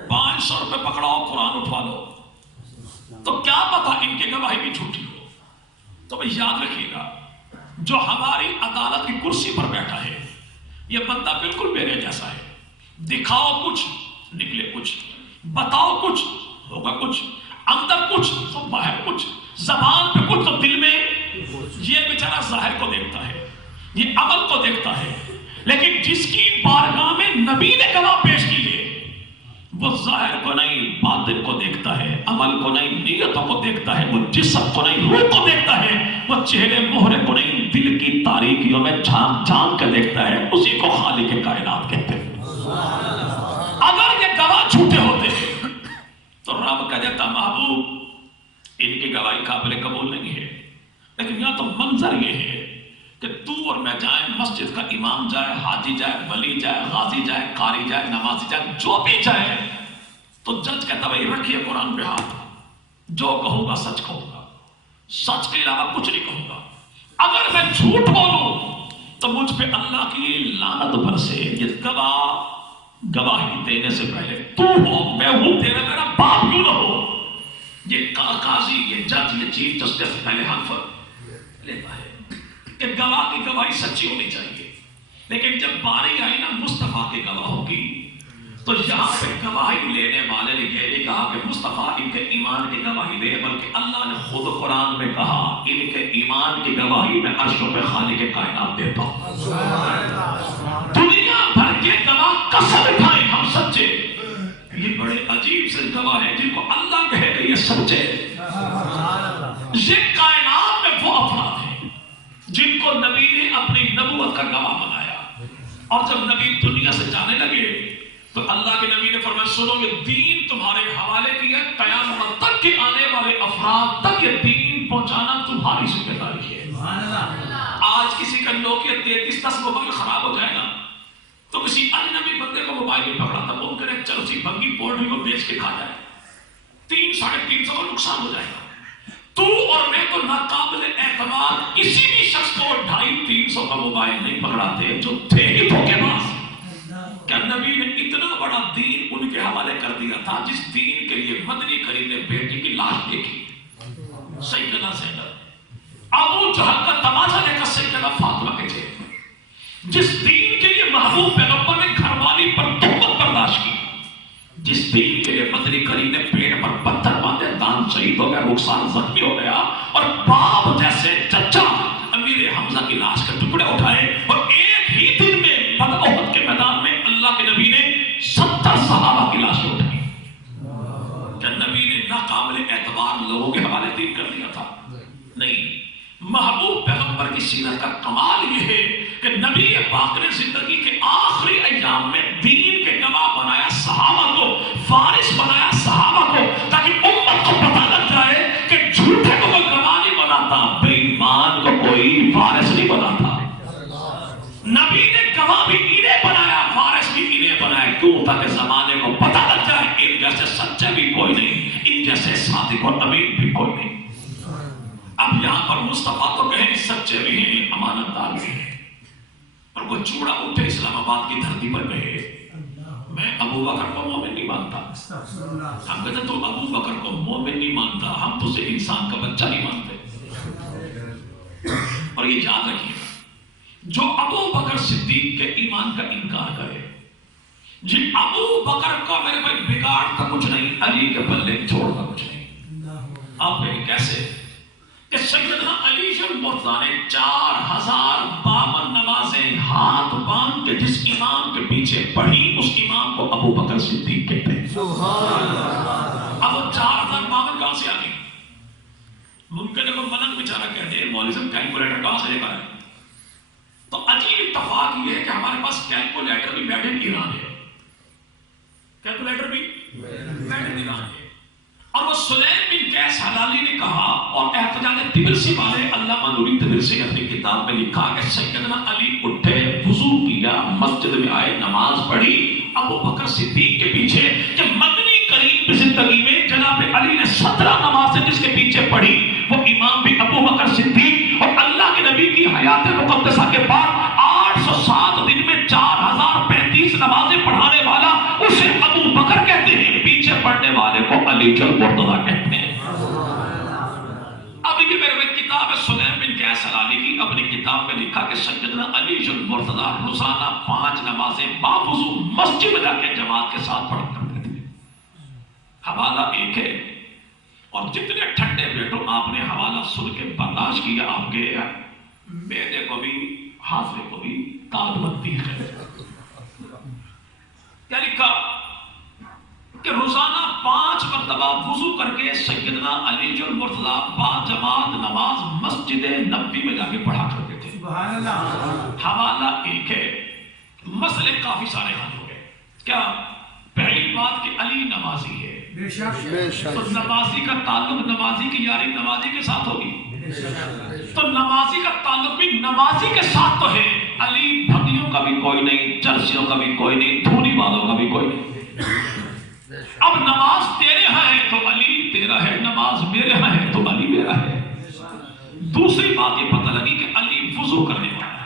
500 روپے پکڑاؤ قرآن اٹھوا لو، تو کیا پتا ان کی گواہی بھی جھوٹی ہو؟ تو بھئی یاد رکھیے گا جو ہماری عدالت کی کرسی پر بیٹھا ہے یہ بندہ بالکل میرے جیسا ہے۔ دکھاؤ کچھ نکلے کچھ، بتاؤ کچھ ہوگا کچھ، اندر کچھ تو باہر کچھ، زبان پہ کچھ تو دل میں۔ یہ بیچارہ ظاہر کو دیکھتا ہے، یہ عمل کو دیکھتا ہے، لیکن جس کی بارگاہ میں نبی نے گواہ پیش کی ہے وہ ظاہر کو نہیں باطن کو دیکھتا ہے، عمل کو نہیں نیتوں کو دیکھتا ہے، وہ جسم کو نہیں روح کو دیکھتا ہے، وہ چہرے مہرے کو نہیں دل کی تاریکیوں میں جھانک جھانک کے دیکھتا ہے۔ اسی کو خالق کائنات کہتے ہیں۔ اگر یہ گواہ جھوٹے ہوتے ہیں تو رب کہہ دیتا محبوب ان کی گواہی قابل قبول نہیں ہے، لیکن یہاں تو منظر یہ ہے کہ تو اور میں جائیں، مسجد کا امام جائے، حاجی جائے، ولی جائے، غازی جائے، قاری جائے، نمازی جائے، جو بھی جائے، تو جج کہتا بھائی رکھیے قرآن پہ ہاتھ، جو کہوں گا سچ کہوں گا، سچ کے علاوہ کچھ نہیں کہوں گا۔ اگر میں جھوٹ بولوں تو مجھ پہ اللہ کی لعنت برسے۔ یہ گواہی دینے سے پہلے تو ہو میں ہوں، تیرا میرا باپ کیوں نہ ہو، یہ قاضی، یہ جج، یہ چیف جسٹس پہلے حق لیتا ہے کہ گواہ کی گواہی سچی ہونی چاہیے۔ لیکن جب باری آئی نا مصطفیٰ کی گواہوں کی تو یہاں پہ گواہی لینے والے نے یہ نہیں کہا کہ مصطفیٰ ان کے ایمان کی گواہی دے، بلکہ اللہ نے خود قرآن میں کہا ان کے ایمان کی گواہی میں عرشوں پہ خالق کائنات دیتا ہوں۔ دنیا بھر کے گواہ قسم کھائیں ہم سچے، یہ بڑے عجیب سے گواہ ہیں جن کو اللہ کہے کہ یہ سچے۔ یہ کائنات میں وہ افراد ہیں جن کو نبی نے اپنی نبوت کا گواہ بنایا، اور جب نبی دنیا سے جانے لگے تو اللہ کے نبی نے فرمایا سنو یہ دین تمہارے حوالے کیا، قیامت تک کے آنے والے افراد تک یہ دین پہنچانا تمہاری ذمہ داری ہے۔ آج کسی کا نوکیا 3310 موبائل خراب ہو جائے گا تو کسی اجنبی بندے کو موبائل میں پکڑا تھا، وہ کرے چلو سی بھنگی پولٹری کو بیچ کے کھا جائے، 300-350 کا نقصان ہو جائے گا۔ تو اور میں تو ناقابل اعتماد کسی بھی شخص کو 250-300 کا موبائل نہیں پکڑاتے جو تھے ہی دھوکے باز۔ کیا نبی نے اتنا بڑا دین ان کے حوالے کر دیا تھا جس دین کے لیے مدنی کریم نے بیٹی کی لاش دیکھی، سیدنا زینب، ابو جہل کا تماشا دیکھا سیدنا فاطمہ کے چہرے میں، جس دین کے لیے محبوب پیغمبر نے گھر والی پر تہمت برداشت کی، جس دین کے لیے مدنی کریم نے پیٹ پر پتھر باندھے، دان شہید ہو گیا، رخسان زخمی ہو گیا، اور باپ جیسے چچا امیر حمزہ کی لاش کے ٹکڑے اٹھائے، اور ایک ہی دن میں بدر احد کے میدان میں اللہ کے نبی نے 70 صحابہ کی لاشیں اٹھائی۔ کیا نبی نے ناقابل اعتبار لوگوں کے حوالے دین کر دیا تھا؟ نہیں، محبوب پیغمبر کی سیرت کا کمال یہ ہے کہ نبی پاک نے زندگی کے آخری ایام میں دین کے گواہ بنایا صحابہ کو، فارس بنایا صحابہ کو، تاکہ امت کو پتہ لگ جائے کہ جھوٹے کو کوئی گواہ نہیں بناتا، بے ایمان کو کوئی فارس نہیں بناتا۔ نبی نے گواہ بھی انہیں بنایا، فارس بھی انہیں بنایا، کیوں؟ تاکہ زمانے کو پتہ لگ جائے ان جیسے سچے بھی کوئی نہیں، ان جیسے صادق اور امین بھی کوئی نہیں۔ اب یہاں پر مصطفیٰ تو کہیں سچے بھی ہیں، امانت دار بھی ہیں، اور وہ چوڑا اٹھے اسلام آباد کی دھرتی پر کہے میں ابو بکر کو مومن نہیں مانتا، ہم کہتے تو ابو بکر کو مومن نہیں مانتا، ہم تو اسے انسان کا بچہ نہیں مانتے۔ اور یہ یاد رکھیے جو ابو بکر صدیق کے ایمان کا انکار کرے، جی ابو بکر کو میرے بھائی بگاڑتا کچھ نہیں، علی کے پلے چھوڑتا کچھ نہیں۔ آپ کہیں کیسے؟ کہ سیدنا علی المرتضیٰ نے 4052 نمازیں ہاتھ باندھ کے جس امام کے پیچھے پڑھی، اس امام کو ابو بکر صدیق کہتے ہیں۔ سبحان اللہ۔ اب وہ 4052 کہاں سے آ گئی؟ ممکن ہے کوئی ملنگ بیچارہ کہہ دے مولوی صاحب کیلکولیٹر کہاں سے لے کر آئے؟ تو عجیب اتفاق یہ ہے کہ ہمارے پاس کیلکولیٹر بھی میڈ ان ایران ہے، کیلکولیٹر بھی میڈ ان ایران ہے۔ اور وہ سلیم بن قیس حلالی نے کہا، اور احتجاج طبرسی والے علامہ نوری طبرسی اپنی کتاب میں لکھا کہ سیدنا علی اٹھے، وضو کیا، مسجد میں آئے، نماز پڑھی ابو بکر صدیق کے پیچھے، کہ مدنی کریم کی زندگی میں جناب علی نے 17 نمازیں جس کے پیچھے پڑھی، وہ امام بھی ابو بکر صدیق، اور اللہ کے نبی کی حیات مقدسہ کے بعد 807 دن میں 4035 نمازیں پڑھانے والا اسے ابو بکر کہتے ہیں، پیچھے پڑھنے والے کو علی المرتضیٰ کہتے ہیں۔ اب یہ میرے کتاب ہے سلیم بن قیس حلالی کی، اپنی کتاب میں لکھا کہ سیدنا علی المرتضیٰ روزانہ 5 نمازیں باوضو مسجد میں جا کے جماعت کے ساتھ پڑھا کرتے تھے۔ حوالہ ایک ہے، اور جتنے ٹھنڈے بیٹھو آپ نے حوالہ سن کے برداشت کیا، آپ کے میدے کو بھی حافظے کو بھی داد بنتی ہے۔ کیا لکھا کہ روزانہ 5 مرتبہ وضو کر کے سیدنا علی المرتضیٰ با جماعت نماز مسجد نبوی میں جا کے پڑھا کرتے تھے۔ سبحان اللہ۔ حوالہ ایک ہے، مسئلے کافی سارے حل ہو گئے۔ کیا؟ پہلی بات کہ علی نمازی ہے، بے شک بے شک۔ تو نمازی کا تعلق نمازی کی یاری نمازی کے ساتھ ہوگی، تو نمازی کا تعلق بھی نمازی کے ساتھ تو ہے۔ علی بھگیوں کا بھی کوئی نہیں، چرسیوں کا بھی کوئی نہیں، دھونی والوں کا بھی کوئی نہیں۔ اب نماز تیرے ہاں ہے تو علی تیرا ہے، نماز میرے ہاں ہے تو علی میرا ہے۔ دوسری بات یہ پتہ لگی کہ علی وضو کرنے والا ہے،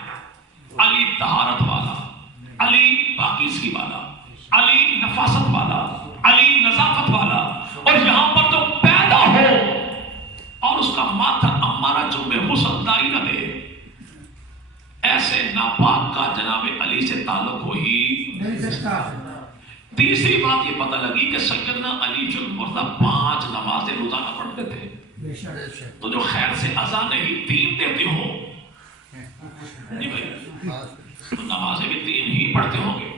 علی طہارت والا، علی پاکیزگی والا، علی نفاست والا، علی نظافت والا، اور یہاں پر تو پیدا ہو اور اس کا ماتھا امارا جمعے غسل دائی نہ دے، ایسے ناپاک کا جناب علی سے تعلق ہو ہی نہیں سکتا۔ تیسری بات یہ پتہ لگی کہ سیدنا علی المرتضیٰ 5 نمازیں روزانہ پڑھتے تھے، بے شک۔ تو جو خیر سے اذان نہیں 3 دیتے ہو نہیں بھائی، تو نمازیں بھی 3 ہی پڑھتے ہوں گے۔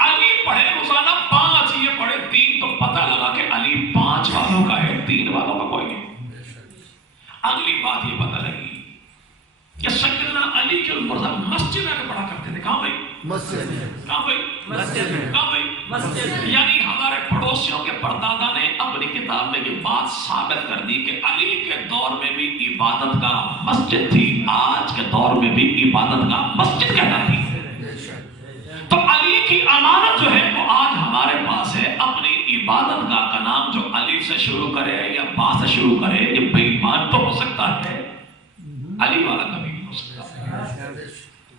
علی پڑھے روزانہ 5، یہ پڑھے 3، تو پتہ لگا کہ علی 5 والوں کا ہے، 3 والوں کا کوئی نہیں۔ اگلی بات یہ پتہ لگی کہ سیدنا علی المرتضیٰ مسجد میں پڑھا کرتے تھے۔ کہاں بھائی؟ مسجد میں۔ کہاں بھائی؟ مسجد میں۔ کہاں بھائی؟ مسجد۔ یعنی ہمارے پڑوسیوں کے پردادا نے اپنی کتاب میں یہ بات ثابت کر دی کہ علی کے دور میں بھی عبادت کا مسجد تھی، آج کے دور میں بھی عبادت کا مسجد کہنا تھی۔ تو علی کی امانت جو ہے وہ آج ہمارے پاس ہے، اپنی عبادت گاہ کا نام جو علی سے شروع کرے یا با سے شروع کرے، یہ بے ایمان تو ہو سکتا ہے، علی والا کبھی نہیں ہو سکتا۔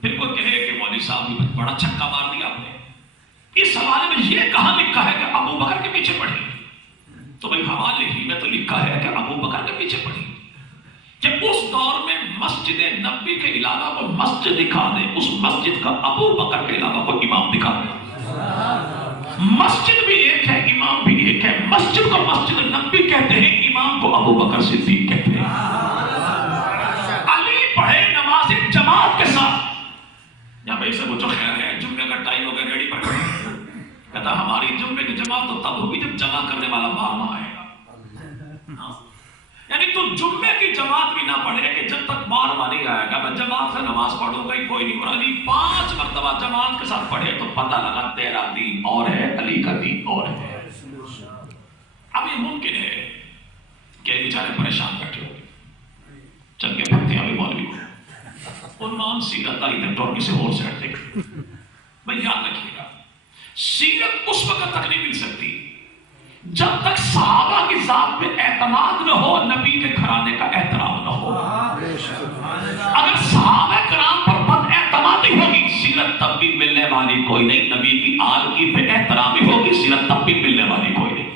پھر کوئی کہے کہ مولوی صاحب نے بڑا چھکا مار دیا آپ نے، اس حوالے میں یہ کہاں لکھا ہے کہ ابو بکر کے پیچھے پڑھی؟ تو بھائی حوالے ہی میں تو لکھا ہے کہ ابو بکر کے پیچھے پڑھی، کہ اس دور میں مسجد نبوی کے علاوہ کو مسجد دکھا دے، اس مسجد کا ابو بکر کے علاوہ کو امام دکھا دے۔ مسجد بھی ایک ہے، امام بھی ایک ہے، مسجد کو مسجد نبوی کہتے ہیں، امام کو ابو بکر صدیق کہتے ہیں۔ علی پڑھے نماز جماعت کے ساتھ، یا بھائی سے پوچھو خیر ہے جمعے کا ٹائم ہو گیا ریڈی پر کھڑے، کہتا ہماری جمعے کی جماعت تو تب ہوگی جب جمع کرنے والا بار آئے گا۔ یعنی تو جمعے کی جماعت بھی نہ پڑھے کہ جب تک بار نہیں آئے گا میں جماعت سے نماز پڑھوں گا ہی کوئی نہیں، اور علی 5 مرتبہ جماعت کے ساتھ پڑھے تو پتہ لگا تیرا دین اور ہے، علی کا دین اور ہے۔ اب یہ ممکن ہے کہ بیچارے پریشان بیٹھے ہو چل کے پڑھتے ہیں ابھی مولوی کو عنوان سیرت آئی ہے اور کسی اور سیٹ دیکھ بھائی یاد رکھیے گا، سیرت اس وقت تک نہیں مل سکتی جب تک صحابہ کی ذات پہ اعتماد نہ ہو، نبی کے گھرانے کا احترام نہ ہو۔ اگر صحابہ کرام پر بد اعتمادی ہوگی، سیرت تب بھی ملنے والی کوئی نہیں، نبی کی آل کی بے احترامی ہوگی، سیرت تب بھی ملنے والی کوئی نہیں۔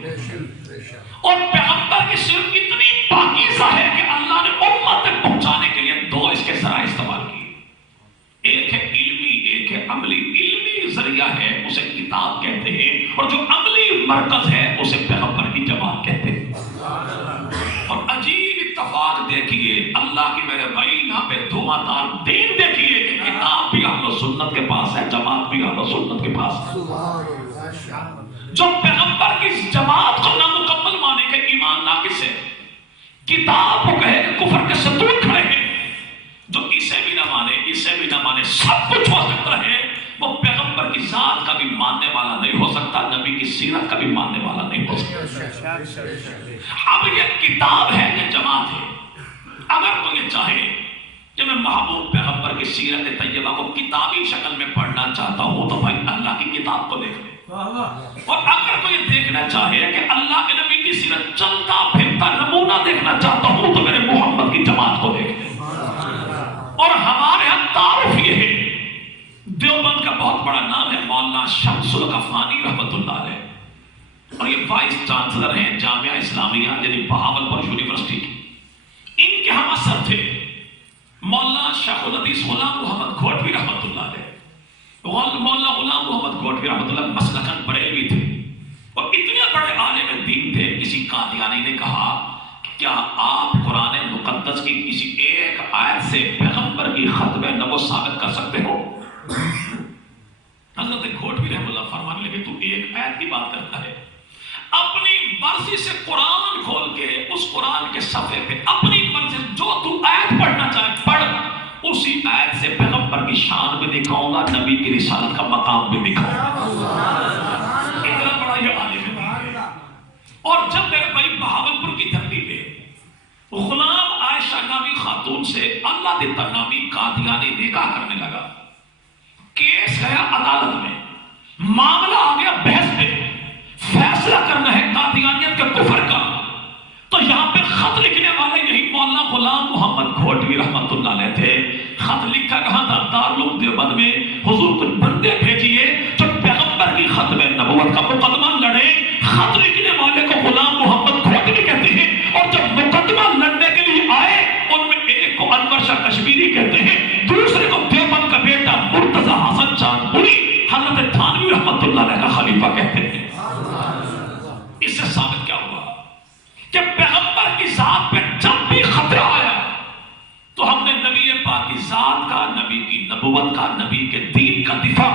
اور پیغمبر کی سیرت اتنی پاکیزہ ہے کہ اللہ نے امت تک پہنچانے کے لیے 2 اس کے ذرائع استعمال کیے، مرکز ہے اسے پیغمبر کی جماعت کہتے ہیں۔ اور عجیب اتفاق دیکھیے اللہ کی میرے بھائی، یہاں پہ دعاتار دین دیکھیے کہ کتاب بھی اہل سنت کے پاس ہے، جماعت بھی اہل سنت کے پاس ہے۔ جو پیغمبر کی جماعت کو نامکمل مانے کہ ایمان ناقص ہے، کتاب کو کہے کہ کفر کے ستون کھڑے ہیں، جو اسے بھی نہ مانے اسے بھی نہ مانے سب کچھ ہو سکتا ہے، وہ پیغمبر کی ذات کا بھی ماننے والا نہیں ہو سکتا، نبی کی سیرت کا بھی ماننے والا نہیں ہو سکتا۔ اب یہ کتاب ہے، یہ جماعت ہے۔ اگر تو یہ چاہے کہ میں محبوب پیغمبر کی سیرت طیبہ کو کتابی شکل میں پڑھنا چاہتا ہوں تو بھائی اللہ کی کتاب کو دیکھ لے، اور اگر کوئی دیکھنا چاہے کہ اللہ کے نبی کی سیرت چلتا پھرتا نمونہ دیکھنا چاہتا ہوں تو میرے محمد کی جماعت کو دیکھ لے۔ اور ہمارے یہاں تعارف یہ ہے، دیوبند کا بہت بڑا نام ہے مولانا شمس الغفانی رحمۃ اللہ علیہ، اور یہ وائس چانسلر ہیں جامعہ اسلامیہ یعنی بہاولپور یونیورسٹی کی۔ ان کے ہم اثر تھے مولانا شیخ الحدیث غلام محمد گھوٹوی رحمۃ اللہ علیہ۔ مولانا غلام محمد گھوٹوی رحمۃ اللہ مسلکن بریلوی تھے اور اتنے بڑے عالم دین تھے۔ کسی قادیانی نے کہا کیا آپ قرآن مقدس کی کسی ایک آیت سے پیغمبر کی ختم نبوت ثابت کر سکتے ہو؟ حضرت گھوٹوی رحمۃ اللہ فرمانے لگے تو ایک آیت کی بات کرتا ہے، اپنی مرضی سے قرآن کھول کے اس قرآن کے صفحے پہ اپنی مرضی جو تو آیت پڑھنا چاہے پڑھ، اسی آیت سے پیغمبر کی شان بھی دکھاؤں گا، نبی کی رسالت کا مقام بھی دکھاؤں گا۔ اتنا بڑا یہ عالم ہے۔ اور جب میرے بھائی بہاولپور کی دھرتی پہ غلام عائشہ نامی خاتون سے اللہ دیتا نامی قادیانی نکاح کرنے لگا، کیس گیا عدالت میں، معاملہ آ گیا بحث پہ، فیصلہ کرنا ہے قادیانیت کے کفر کا، تو یہاں پہ خط لکھنے والے یہی مولانا غلام محمد گھوٹوی رحمۃ اللہ علیہ تھے۔ خط لکھا کہاں تھا؟ دارالعلوم دیوبند میں، حضور کچھ بندے بھیجیے جو پیغمبر کی ختم نبوت کا مقدمہ لڑے۔ خط لکھنے والے کو غلام محمد گھوٹوی کہتے ہیں، اور جب مقدمہ لڑنے کے لیے آئے ان میں ایک کو انور شاہ کشمیری کہتے ہیں، دوسرے کو دیوبند کا بیٹا مرتضی حسن چاندپوری حضرت تھانوی رحمۃ اللہ علیہ کا خلیفہ کہتے ہیں۔ اس سے ثابت کیا ہوا کہ پیغمبر کی ذات پہ جب بھی خطرہ آیا تو ہم نے نبی پاک کی ذات کا، نبی کی نبوت کا، نبی کے دین کا دفاع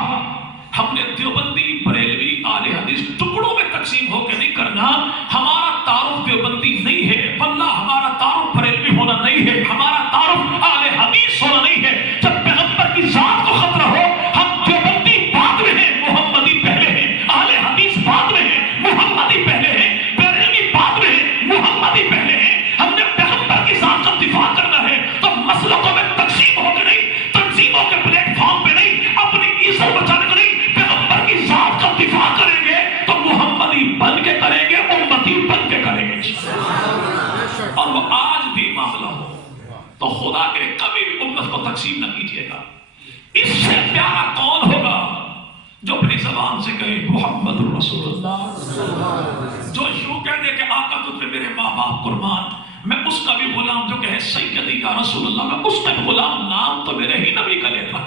ہم نے دیوبندی بریلوی اہل حدیث ٹکڑوں میں تقسیم ہو کے نہیں کرنا۔ ہمارا تعارف دیوبندی نہیں ہے، واللہ ہمارا تعارف بریلوی ہونا نہیں ہے، ہمارا تعارف اہل حدیث ہونا نہیں ہے۔ جب پیغمبر کی ذات کو خطرہ ہو ہم دیوبندی بعد میں ہیں، محمدی پہلے ہیں، اہل حدیث بعد میں ہیں، محمدی پہلے ہیں، بریلوی بعد میں ہیں، محمدی پہلے ہیں۔ ہم نے پیغمبر کی ذات کا دفاع کرنا ہے تو مسلکوں میں تقسیم ہو کے نہیں، تنظیموں کے پلیٹ فارم پہ نہیں، اپنی عزت بچانے کو نہیں، پیغمبر کی ذات کا دفاع کریں گے تو محمدی بن کے کریں گے، امتی بن کے کریں گے۔ اور وہ آج بھی معاملہ ہو تو خدا کے کبھی بھی امت کو تقسیم نہ کیجیے گا۔ اس سے پیارا کون ہوگا جو اپنی زبان سے کہے محمد رسول اللہ، جو یوں کہہ دے کہ آقا تجھ پہ میرے ماں باپ قربان، میں اس کا بھی غلام جو کہے سیدی یا رسول اللہ، میں اس کا بھی غلام، نام تو میرے ہی نبی کا لیتا،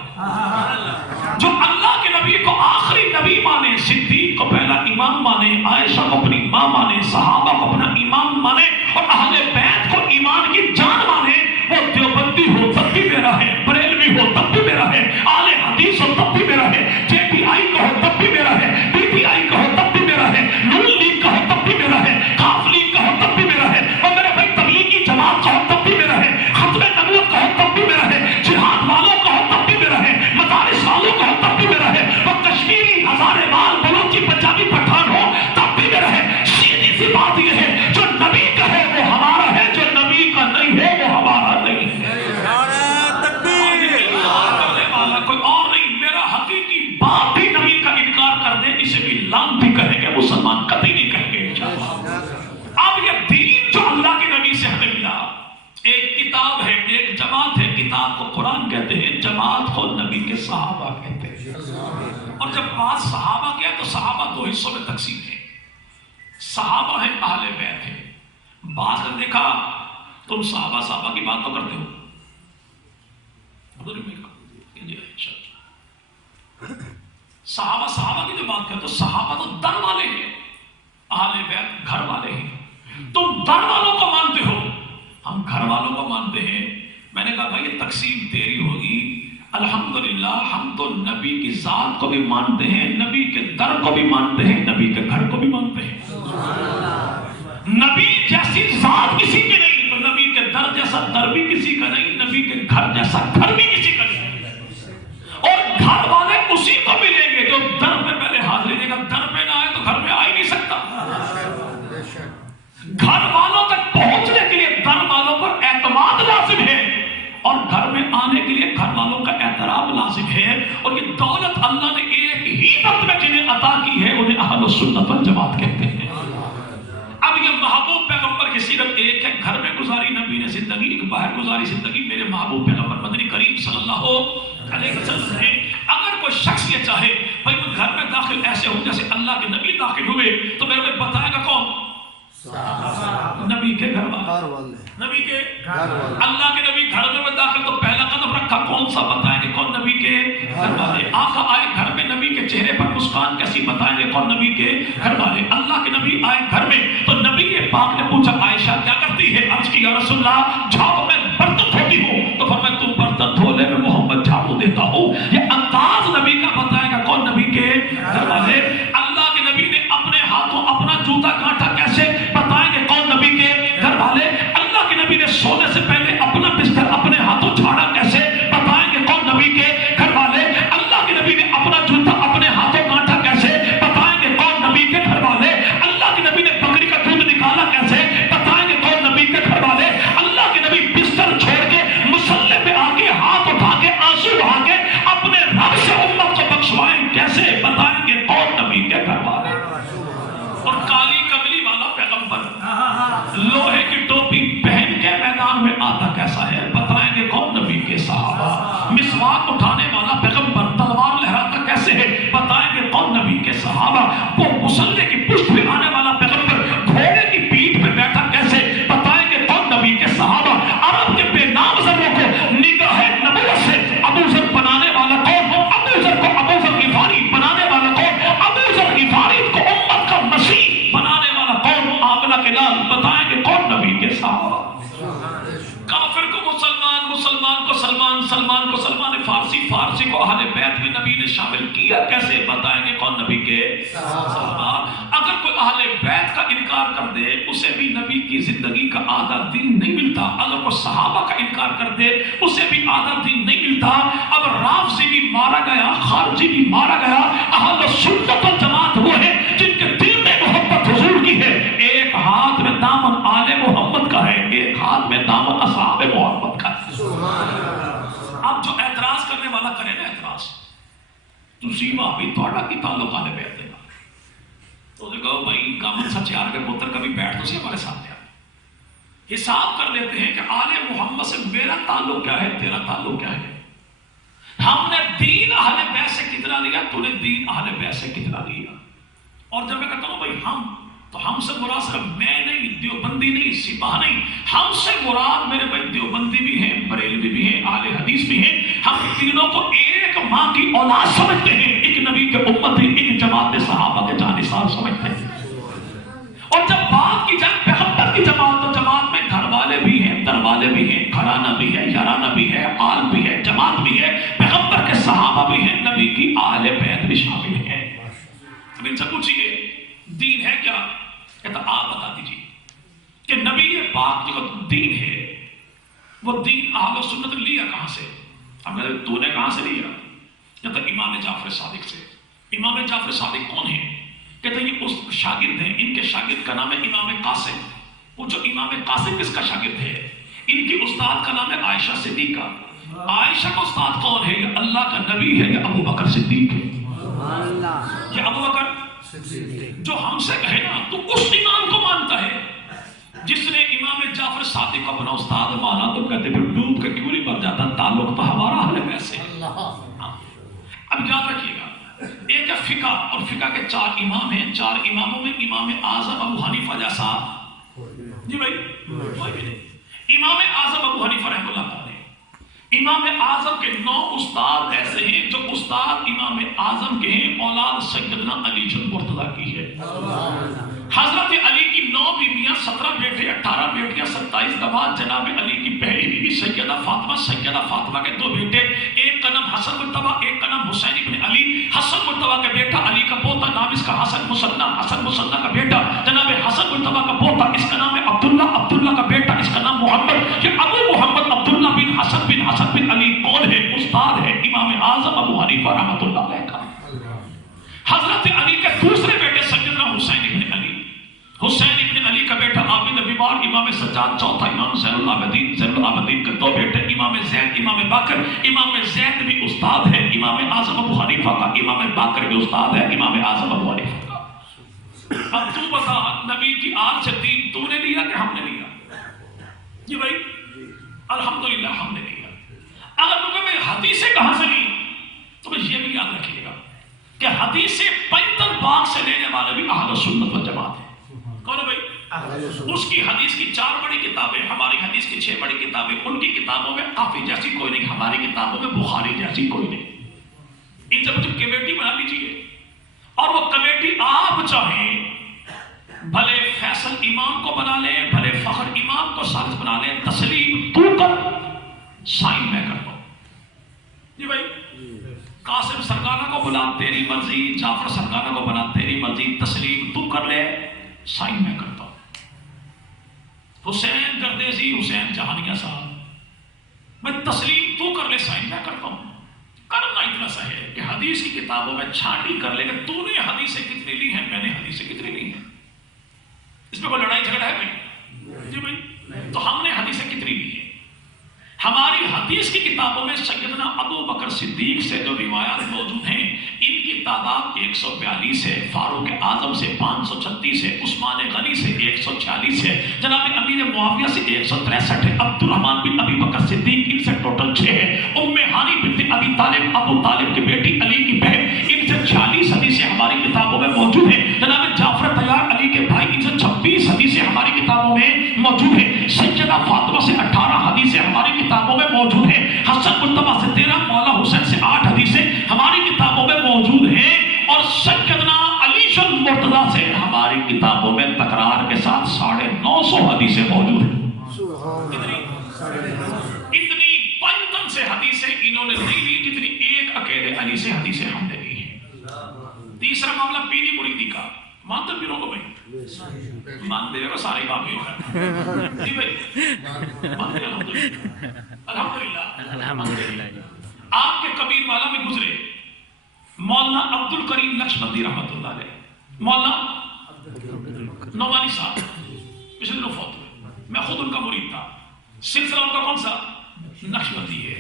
جو اللہ کے نبی کو آخری نبی مانے، صدیق کو پہلا امام مانے، عائشہ کو اپنی ماں مانے، صحابہ کو اپنا امام مانے، اور اہل بیت کو ایمان کی جان مانے، وہ دیوبندی ہو تب بھی میرا ہے، بریلوی ہو تب بھی میرا ہے، اہل حدیث ہو تب بھی میرا ہے، جے پی آئی کا ہو تب بھی میرا ہے، پی ٹی آئی کا ہو تب بھی میرا ہے، نون لیگ کا ہو تب بھی میرا ہے، کاف لیگ کا ہو تب بھی میرا ہے، اور میرے بھائی تبلیغی جماعت کا ہو تب بھی میرا ہے، ختم نبوت کا ہو تب بھی میرا ہے، جہاد والوں کا ہو تب بھی میرا ہے، مدارس والوں کا ہو تب بھی میرا ہے، اور کشمیری ہزارے بال بلوچی پنجابی پٹھان ہو تب بھی میرا ہے۔ سیدھی سی بات یہ ہے جو نبی کا ہے وہ ہمارا ہے، جو نبی کا نہیں ہے وہ ہمارا نہیں ہے۔ کوئی اور نہیں، میرا حقیقی باپ بھی نبی کا انکار کر دے اسے بھی لام بھی کہیں گے، مسلمان قطعی نہیں کہیں گے انشاءاللہ۔ اب یہ دین جو اللہ کے نبی سے ہمیں ملا، ایک کتاب ہے، ایک جماعت ہے، کتاب کو قرآن کہتے ہیں، جماعت کو نبی کے صحابہ کہتے ہیں۔ اور جب بات صحابہ کیا تو صحابہ دو حصوں میں تقسیم ہے، صحابہ ہیں، اہل بیت ہیں۔ بعض نے دیکھا تم صحابہ کی بات تو کرتے ہو، صحابہ کی جو بات کرتے ہو، صحابہ تو در والے ہیں، اہل بیت گھر والے ہیں، تم در والوں کو مانتے ہو، ہم گھر والوں کو مانتے ہیں۔ میں نے کہا بھائی یہ تقسیم تیری ہوگی، الحمدللہ ہم تو نبی کی ذات کو بھی مانتے ہیں، نبی کے در کو بھی مانتے ہیں، نبی کے گھر کو بھی مانتے ہیں۔ نبی جیسی ذات کسی کی نہیں تو نبی کے در جیسا در بھی کسی کا نہیں، نبی کے گھر جیسا گھر بھی کسی کا نہیں، اور گھر والے اسی کو ملیں گے جو در پہ پہلے حاضری دے گا۔ در پہ نہ آئے تو گھر میں آ ہی نہیں سکتا۔ گھر والوں تک پہنچنے کے لیے در والوں پر اعتماد لازم ہے، اور گھر میں آنے کے لیے گھر والوں کا احترام لازم ہے، اور یہ دولت اللہ نے ایک ہی وقت میں جنہیں عطا کی ہے انہیں اہل السنت والجماعت کہتے ہیں۔ اب یہ محبوب پیغمبر کی سیرت ایک ہے، گھر میں گزاری نبی نے زندگی، ایک باہر گزاری زندگی میرے محبوب پیغمبر مدنی کریم صلی اللہ علیہ وسلم نے۔ اگر کوئی شخص یہ چاہے بھائی میں گھر میں داخل ایسے ہوں جیسے اللہ کے نبی داخل ہوئے، تو میرے کو بتائے گا کون؟ نبی کے گھر والے، نبی کے اللہ کے نبی گھر میں داخل تو پہلا قدم رکھا کون سا؟ بتائیں گے کون؟ نبی کے گھر والے۔ آقا آئے گھر میں، نبی کے چہرے پر مسکان کیسی؟ بتائیں گے کون؟ نبی کے گھر والے۔ اللہ کے نبی آئے گھر میں تو نبی پاک نے پوچھا عائشہ کیا کرتی ہے؟ عرض کی یا رسول اللہ جھاڑو میں برتن دھوتی ہوں، تو فرمایا تم برتن دھونے میں محمد جھاڑو دیتا ہوں۔ یہ انداز نبی کا بتائے گا کون؟ نبی کے گھر والے۔ اللہ کے نبی نے اپنے ہاتھوں اپنا جوتا کاٹا کیسے؟ بتائیں گے کون؟ نبی کے گھر والے۔ اللہ کے نبی نے سونے سے پہلے اپنا بستر اپنے ہاتھوں جھاڑا کیسے؟ بتائیں گے کون؟ نبی کے گھر والے۔ اللہ کے نبی نے اپنا جوتا اپنے ہاتھوں کاٹا کیسے؟ بتائیں گے کون؟ نبی کے گھر والے۔ اللہ کے نبی نے بکری کا دودھ نکالا کیسے؟ بتائیں گے کون؟ نبی کے گھر والے۔ اللہ کے نبی بستر چھوڑ کے مصلے پہ آ کے ہاتھ اٹھا کے آنسو بہا کے اپنے رب سے امت کو بخشوائیں کیسے؟ بتائیں گے کون؟ نبی کے گھر والے۔ اور کالی کملی والا پیغمبر لوہے کی ٹوپی پہن کے میدان میں آتا کیسا ہے؟ بتائیں گے کون؟ نبی کے صحابہ۔ مسواک اٹھانے والا پیغمبر تلوار لہراتا کیسے ہے؟ بتائیں گے کون؟ نبی کے صحابہ۔ وہ مصلے کی پشت پہ آنے والا پیغمبر گھوڑے کی پیٹھ پہ بیٹھا کیسے؟ بتائیں گے کون؟ نبی کے صحابہ۔ عرب کے بے نام زروں کو نگاہ نبوت سے ابو ذر بنانے والا کون؟ ابو ذر کو ابو ذر غفاری بنانے والا کون؟ ابو ذر غفاری کو امت کا مسیح بنانے والا کون؟ آمنہ کے لال۔ بتائیں گے کون؟ نبی کے صحابہ۔ کافر کو مسلمان، مسلمان کو سلمان، سلمان کو سلمان فارسی، فارسی کو اہل بیت میں نبی نے شامل کیا کیسے؟ بتائیں گے کون؟ نبی کے صحابہ۔ اگر کوئی اہل بیت کا انکار کر دے اسے بھی نبی کی زندگی کا آدھا دن نہیں ملتا، اگر کوئی صحابہ کا انکار کر دے اسے بھی آدھا دن نہیں ملتا۔ اب رافضی بھی مارا گیا، خارجی بھی مارا گیا، اہل سنت والجماعت وہ ہے جن کے دل میں محبت حضور کی ہے۔ ایک ہاتھ میں دامن آل محمد کا ہے، ایک ہاتھ میں دامن اصحاب محمد کا ہے۔ اب جو اعتراض کرنے والا کرے نا اعتراض، تسی وہابی تھوڑا کی تعلق آلے بیٹھ دے گا، تو کہو بھائی کامن سچیار کے پتر کبھی بیٹھ تو سی ہمارے ساتھ آ حساب کر لیتے ہیں کہ آل محمد سے میرا تعلق کیا ہے، تیرا تعلق کیا ہے۔ ہم نے دین اہل بیت سے کتنا لیا، تو نے دین اہل بیت سے کتنا لیا۔ اور جب میں کہتا ہوں بھائی ہم، تو ہم سے مراد صرف میں نہیں، دیوبندی نہیں، سپاہ نہیں، ہم سے مراد میرے بھائی دیوبندی بھی ہیں، بریلوی بھی ہیں، اہل حدیث بھی ہیں۔ ہم تینوں کو ایک ماں کی اولاد سمجھتے ہیں، ایک نبی کے امتی، ایک جماعت صحابہ کے جانثار سمجھتے ہیں۔ اور جب بات کی جائے پیغمبر کی جماعت، تو جماعت میں گھر والے بھی ہیں، در والے بھی ہیں، گھرانہ بھی ہے، یارانہ بھی ہے، آل بھی ہے، جماعت بھی ہے، پیغمبر کے صحابہ بھی ہیں، نبی کی اہل بیت بھی شامل ہیں۔ اب ان سے پوچھئے دین ہے کیا؟ کہتا آپ بتا دیجیے کہ نبی پاک جو دین ہے وہ دین اہل سنت نے لیا کہاں سے؟ اب کہتے تو نے کہاں سے لیا؟ کہتا امام جعفر صادق سے۔ امام جعفر صادق کون ہیں؟ کہتا یہ اس شاگرد ہیں، ان کے شاگرد کا نام ہے امام قاسم۔ وہ جو امام قاسم کس کا شاگرد ہے؟ ان کی استاد کا نام ہے عائشہ صدیقہ۔ عائشہ کا استاد کون ہے؟ یہ اللہ کا نبی ہے، یہ ابو بکر صدیق ہے۔ یہ ابو بکر جو ہم سے کہے نا تو اس امام کو مانتا ہے جس نے امام جعفر صادق کو اپنا استاد مانا، تو کہتے پھر ڈوب کے کیوں نہیں مر جاتا، تعلق تو ہمارا اہل بیت سے۔ اب یاد رکھیے گا ایک ہے فقہ، اور فقہ کے 4 امام ہیں، 4 اماموں میں امام اعظم ابو حنیفہ جیسا جی بھائی کوئی بھی نہیں۔ امام اعظم ابو حنیفہ رحمۃ اللہ تعالی، امام اعظم کے 9 استاد ایسے ہیں جو استاد امام اعظم کے ہیں، اولاد سیدنا علی جن مرتضیٰ کی ہے۔ حضرت علی کی 9 بیویاں، 17 بیٹے، 18 بیٹیاں، 27 داماد، جناب علی کی پہلی بیوی سیدہ فاطمہ کے 2 بیٹے، ایک کا نام حسن مجتبی، ایک کا نام حسین ابن علی۔ حسن مجتبی کا بیٹا، علی کا پوتا، نام اس کا حسن مصنع کا بیٹا جناب حسن مجتبی کا پوتا، اس کا نام ہے عبداللہ کا بیٹا، اس کا نام محمد۔ یہ ابو محمد عبداللہ بن حسن بن علی کون ہے؟ استاد ہے امام اعظم ابو حنیفہ رحمۃ اللہ علیہ کا۔ حضرت علی کے دوسرے بیٹے سیدنا حسین ابن علی کا بیٹا عابد بیمار، امام سجاد چوتھا، امام زین العابدین کے 2 بیٹے، امام زید، امام باقر۔ امام زید بھی استاد ہے امام اعظم ابو حنیفہ کا، امام باقر بھی استاد ہے امام اعظم ابو حنیفہ کا۔ اب تو بتا، نبی کی آل سے دین تو نے لیا کہ ہم نے لیا؟ جی بھائی الحمدللہ ہم نے لیا۔ اگر تو کہ حدیثیں کہاں سے لی تو یہ بھی یاد رکھیے گا کہ حدیثیں پینتن باغ سے لینے والے بھی اہل سنت والجماعت ہیں۔ کون ہے بھائی؟ اس کی حدیث کی 4 بڑی کتابیں، ہماری حدیث کی 6 بڑی کتابیں، ان کی کتابوں میں کافی جیسی کوئی نہیں، ہماری کتابوں میں بخاری جیسی کوئی نہیں۔ ان سب کی کمیٹی بنا لیجیے، اور وہ کمیٹی آپ چاہیں بھلے فیصل امام کو بنا لیں، بھلے فخر امام کو ثالث بنا لیں، تسلیم تو کر، سائن میں کرتا ہوں۔ جی بھائی قاسم سرکانہ کو بنا تیری مرضی، جعفر سرکانہ کو بنا تیری مرضی، تسلیم تو کر لے، سائن میں کرتا ہوں۔ حسین گردیزی، حسین جہانیہ صاحب، میں تسلیم تو کر لے، سائن میں کرتا ہوں۔ کرنا اتنا سا ہے کہ حدیث کی کتابوں میں چھانٹی کر لے کہ تو نے حدیثیں کتنی لی ہیں، میں نے حدیثیں کتنی لی ہیں۔ اس میں کوئی لڑائی جھگڑا ہے بھائی؟ جی بھائی تو ہم نے حدیثیں کتنی لی ہیں؟ ہماری حدیث کی کتابوں میں سیدنا ابو بکر صدیق سے جو روایات موجود ہیں، ان کی تعداد 142 ہے، فاروق اعظم سے 536 ہے، عثمان غنی سے 146 ہے، جناب امیر معاویہ سے 163 ہے، عبد الرحمن بن ابی بکر صدیق ان سے ٹوٹل 6 ہے، ام ہانی بنت ابی طالب، ابو طالب کی بیٹی، علی کی بہن، ان سے 46 حدیثیں ہماری کتابوں میں موجود ہیں، جناب جعفر طیار علی کے بھائی، ان سے 26 حدیثیں ہماری کتابوں میں موجود ہیں، سیدہ فاطمہ سے 18 حدیثیں ہماری کتابوں میں موجود ہیں، حسن مجتبی سے 13، مولا حسین سے 8 حدیثیں ہماری کتابوں میں موجود ہیں، اور سیدنا علی المرتضیٰ سے ہماری کتابوں میں تکرار کے ساتھ 950 حدیثیں موجود ہیں۔ اتنی پنجتن سے حدیثیں انہوں نے نہیں لی جتنی ایک اکیلے علی سے حدیثیں ہم نے لی ہیں۔ تیسرا معاملہ پیری مریدی کا، مانتے پیروں کو بھائی؟ مانتے ہو سارے کام ہی ہوگا جی بھائی، مانتے الحمدللہ۔ آپ کے کبیر والا میں گزرے مولانا عبد الکریم نقشبندی رحمۃ اللہ علیہ، مولانا نعمانی صاحب پچھلے دنوں فوت ہوئے، میں خود ان کا مرید تھا، سلسلہ ان کا کون سا؟ نقشبندی ہے۔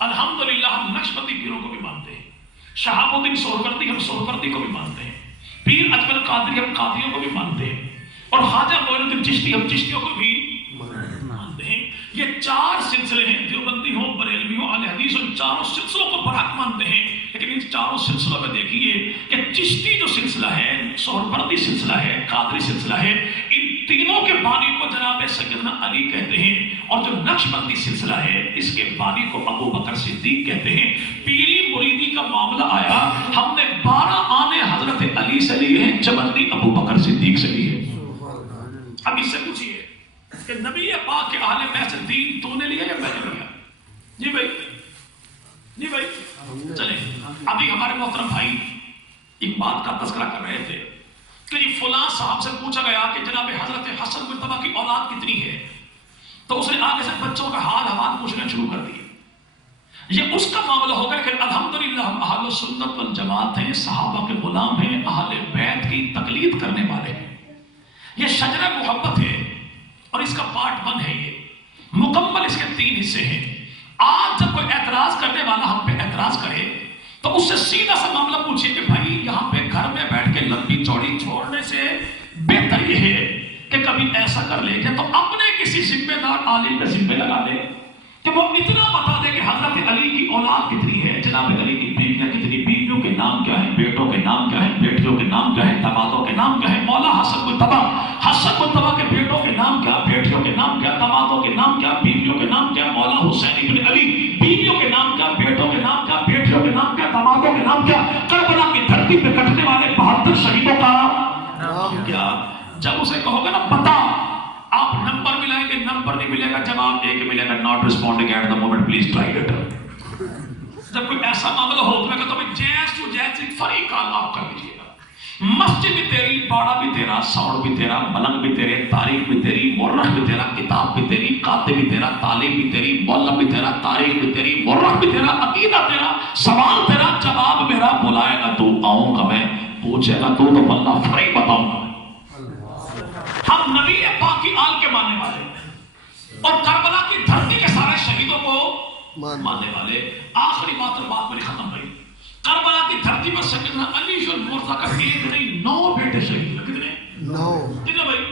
الحمدللہ ہم نقشبندی پیروں کو بھی مانتے ہیں، شہاب الدین سہروردی ہم سہروردی کو بھی مانتے ہیں، پیر اجمل قادری ہم قادریوں کو بھی مانتے ہیں، اور خواجہ معین الدین چشتی ہم چشتیوں کو بھی مانتے ہیں۔ یہ 4 سلسلے ہیں، دیوبندی ہو، بریلوی ہو، اہل حدیث ہو، ان 4 سلسلوں کو برحق مانتے ہیں، لیکن ان 4 سلسلوں میں دیکھیے کہ چشتی جو سلسلہ ہے، سہروردی سلسلہ ہے، قادری سلسلہ ہے، ان تینوں کے بانی کو جناب سیدنا علی کہتے ہیں، اور جو نقشبندی سلسلہ ہے اس کے بانی کو ابو بکر صدیق کہتے ہیں۔ پیری مریدی کا معاملہ آیا، ہم نے 12 آنے حضرت علی سے لیے ہیں، چبندی ابو بکر صدیق سے لیے ہیں۔ اب اس سے پوچھئے کہ نبی پاک کے اہل بیت سے دین تو نے لیا یا میں نے لیا؟ جی بھائی جی بھائی چلیں، ابھی ہمارے محترم بھائی ایک بات کا تذکرہ کر رہے تھے کہ فلاں صاحب سے پوچھا گیا کہ جناب حضرت حسن مجتبی کی اولاد کتنی ہے، تو اس نے آگے سے بچوں کا حال حوال پوچھنا شروع کر دیے۔ یہ اس کا معاملہ ہوگا کہ الحمدللہ ہم اہل سنت والجماعت ہیں، صحابہ کے غلام ہیں، اہل بیت کی تقلید کرنے والے ہیں۔ یہ شجرہ محبت ہے اور اس کا پارٹ 1 ہے، یہ مکمل اس کے 3 حصے ہیں۔ آج جب کوئی اعتراض کرنے والا ہم پہ اعتراض کرے تو اس سے سیدھا سا معاملہ پوچھئے کہ بھائی یہاں پہ گھر میں بیٹھ کے لمبی چوڑی چھوڑنے سے بہتر یہ ہے کہ کبھی ایسا کر لے کہ تو اپنے کسی ذمہ دار عالم پہ ذمہ لگا لے کہ وہ اتنا بتا دے کہ حضرت علی کی اولاد کتنی ہے، جناب علی کی بیویاں کتنی، بیویوں کے نام کیا ہیں، بیٹوں کے نام کیا ہیں، بیٹیوں کے نام کیا ہیں، دامادوں کے نام کیا ہیں، مولا حسن مجتبی کے بیٹوں کے نام کیا، بیٹیوں کے نام کیا، دامادوں کے نام کیا، بیویوں کے نام کیا، مولا حسین ابن علی بیویوں کے نام کیا، بیٹوں کے نام کیا، بیٹیوں کے نام کیا، دامادوں کے نام کیا، کربلا کی دھرتی پہ کٹنے والے 72 شہیدوں کا نام کیا، جب اسے کہو گے نا بتا، آپ نمبر ملائیں گے، نمبر نہیں ملے گا، جواب ایک ملے گا، not responding at the moment please try it. جب کوئی ایسا معاملہ ہو تو میں کہتا ہوں جیس ٹو جیس فری کال آپ کر لیجیے گا۔ مسجد بھی تیری، باڑا بھی تیرا، ساؤنڈ بھی تیرا، ملنگ بھی تیرے، تاریخ بھی تیری، مورخ بھی تیرا، کتاب بھی تیری، کاتب بھی تیرا، تعلیم بھی تیری، مولب بھی تیرا، تاریخ بھی تیری، مورخ بھی تیرا، عقیدہ تیرا، سوال تیرا، جواب میرا، بلائے گا تو آؤں گا میں، پوچھے گا تو واللہ فری بتاؤں گا۔ ہم نبی پاک کی آل کے ماننے والے اور کربلا کی دھرتی کے سارے شہیدوں کو ماننے والے۔ آخری بات اور بات میری ختم ہوئی، کربلا کی دھرتی پر سیدنا علی المرتضیٰ کا ایک نہیں 9 بیٹے شہید ہوئے۔ کتنے؟ 9 بھائی؟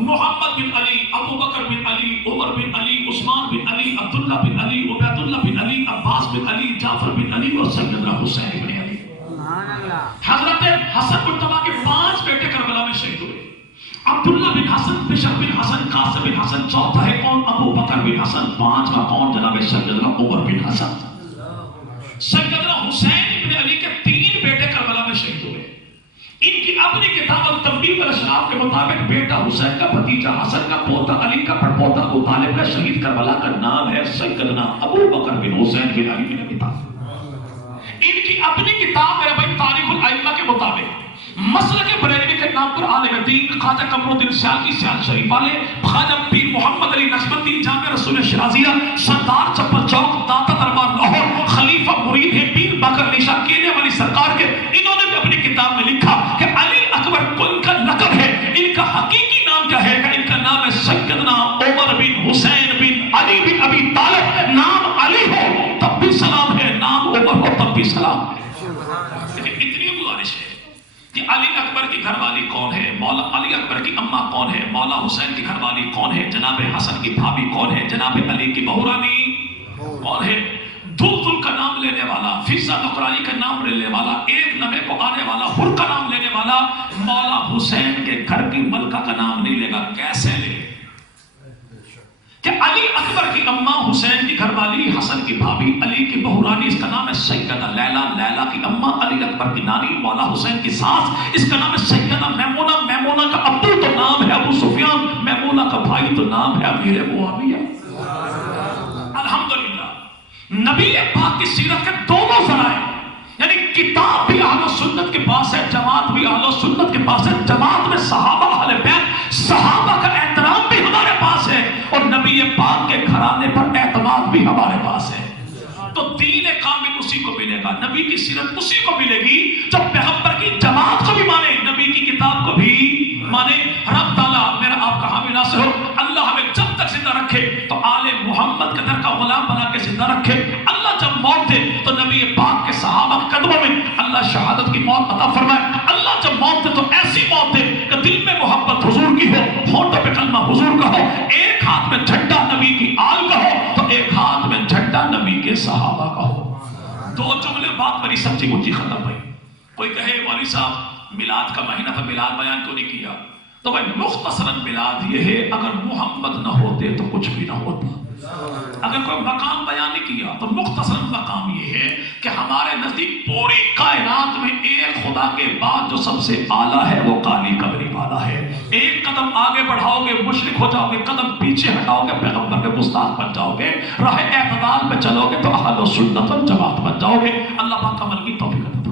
محمد بن علی، ابو بکر بن علی، عمر بن علی، عثمان بن علی، عبداللہ بن علی، عبید اللہ بن علی، عباس بن علی، جعفر بن علی اور سیدنا حسین بن علی۔ حضرت حسن مجتبیٰ کے 5 بیٹے کربلا میں شہید ہوئے۔ عبداللہ بن حسن، بشر بن حسن، قاسم بن حسن، چوتھا ہے کون؟ ابو بکر بن حسن، 5واں کون؟ جناب سیدنا عمر بن حسن۔ سیدنا حسین ابن علی کے 3 بیٹے کربلا میں شہید ہوئے۔ ان کی اپنی کتاب التنبیہ والاشراف کے مطابق بیٹا حسین کا بھتیجا حسن کا پوتا علی کا پڑپوتا ابو طالب کا شہید کربلا کا نام ہے سیدنا ابو بکر بن حسین بن علی بن ابی طالب۔ ان کی اپنی کتاب میرے بھائی تاریخ الائمہ کے مطابق مسلک بریلوی کے نام پر عالم دین خواجہ قمر الدین سیال کی سیال شریف والے، خواجہ پیر محمد علی نقشبندی جامع رسول شرازیہ، سردار چپل چوک، داتا دربار لاہور، خلیفہ مرید ہے پیر باقر نیشا کینے والی سرکار کے، انہوں نے بھی اپنی کتاب میں لکھا کہ علی اکبر کو ان کا لقب ہے، ان کا حقیقی نام کیا ہے؟ ان کا نام ہے سیدنا عمر بن حسین بن علی بن ابی طالب۔ نام علی ہو تب بھی سلام ہے، نام عمر ہو تب بھی سلام ہے۔ اتنی گزارش ہے کہ علی اکبر کی گھر والی کون ہے، مولا علی اکبر کی اماں کون ہے، مولا حسین کی گھر والی کون ہے، جناب حسن کی بھابھی کون ہے، جناب علی کی بہو رانی کون ہے، دلدل کا نام لینے والا، فضہ نقرانی کا نام لینے والا، ایک لمحے کو آنے والا، حر کا نام لینے والا، مولا حسین کے گھر کی ملکہ کا نام نہیں لے گا، کیسے لے؟ کہ علی اکبر کی اماں حسین کی گھر والی، حسن کی بھابھی، علی کی بہو رانی، اس کا نام ہے سیدہ لیلا، لیلا کی اماں، علی اکبر کی نانی، مولا حسین کی ساس، اس کا نام ہے سیدہ میمونہ، میمونہ کا ابو تو نام ہے ابو سفیان، میمونہ کا بھائی تو نام ہے امیر معاویہ۔ الحمدللہ نبی پاک کی سیرت کے دونوں ذرائع، یعنی کتاب بھی اہل سنت کے پاس ہے، جماعت بھی اہل سنت کے پاس ہے، جماعت میں صحابہ اہل بیت، صحابہ کا احترام بھی ہمارے پاس ہے، اور نبی پاک کے گھرانے پر اعتماد بھی ہمارے پاس ہے۔ تو دین کامل اسی کو ملے گا، نبی کی سیرت اسی کو ملے گی جو پیغمبر کی جماعت کو بھی مانے، نبی کی کتاب کو بھی مانے۔ رب تعالیٰ میرا آپ کا حامی ناصر ہو، اللہ ہمیں جب تک زندہ رکھے تو آل محمد کے در کا غلام بنا کے زندہ رکھے، اللہ جب موت دے تو نبی پاک کے صحابہ کے قدموں میں اللہ شہادت کی موت عطا فرمائے، اللہ جب موت دے تو ایسی موت دے کہ دل میں محبت حضور کی ہو، ہونٹوں پہ کلمہ حضور کا ہو، ایک ہاتھ میں جھنڈا نبی کی آل کا ہو تو ایک ہاتھ میں جھنڈا نبی کے صحابہ کا ہو۔ 2 جملے بات میری سچی مچی ختم ہوئی۔ کوئی کہے والی صاحب میلاد کا مہینہ تھا، میلاد بیان کیوں نہیں کیا؟ تو بھائی مختصراً میلاد یہ ہے، اگر محمد نہ ہوتے تو کچھ بھی نہ ہوتا۔ اگر کوئی مقام بیان نہیں کیا تو مختصراً مقام یہ ہے کہ ہمارے نزدیک پوری کائنات میں ایک خدا کے بعد جو سب سے اعلیٰ ہے وہ کالی قبری والا ہے۔ ایک قدم آگے بڑھاؤ گے مشرک ہو جاؤ گے، قدم پیچھے ہٹاؤ گے پیغمبر کے گستاخ بن جاؤ گے، راہ اعتدال پہ چلو گے تو اہل سنت والجماعت بن جاؤ گے۔ اللہ پاک عمل کی توفیق عطا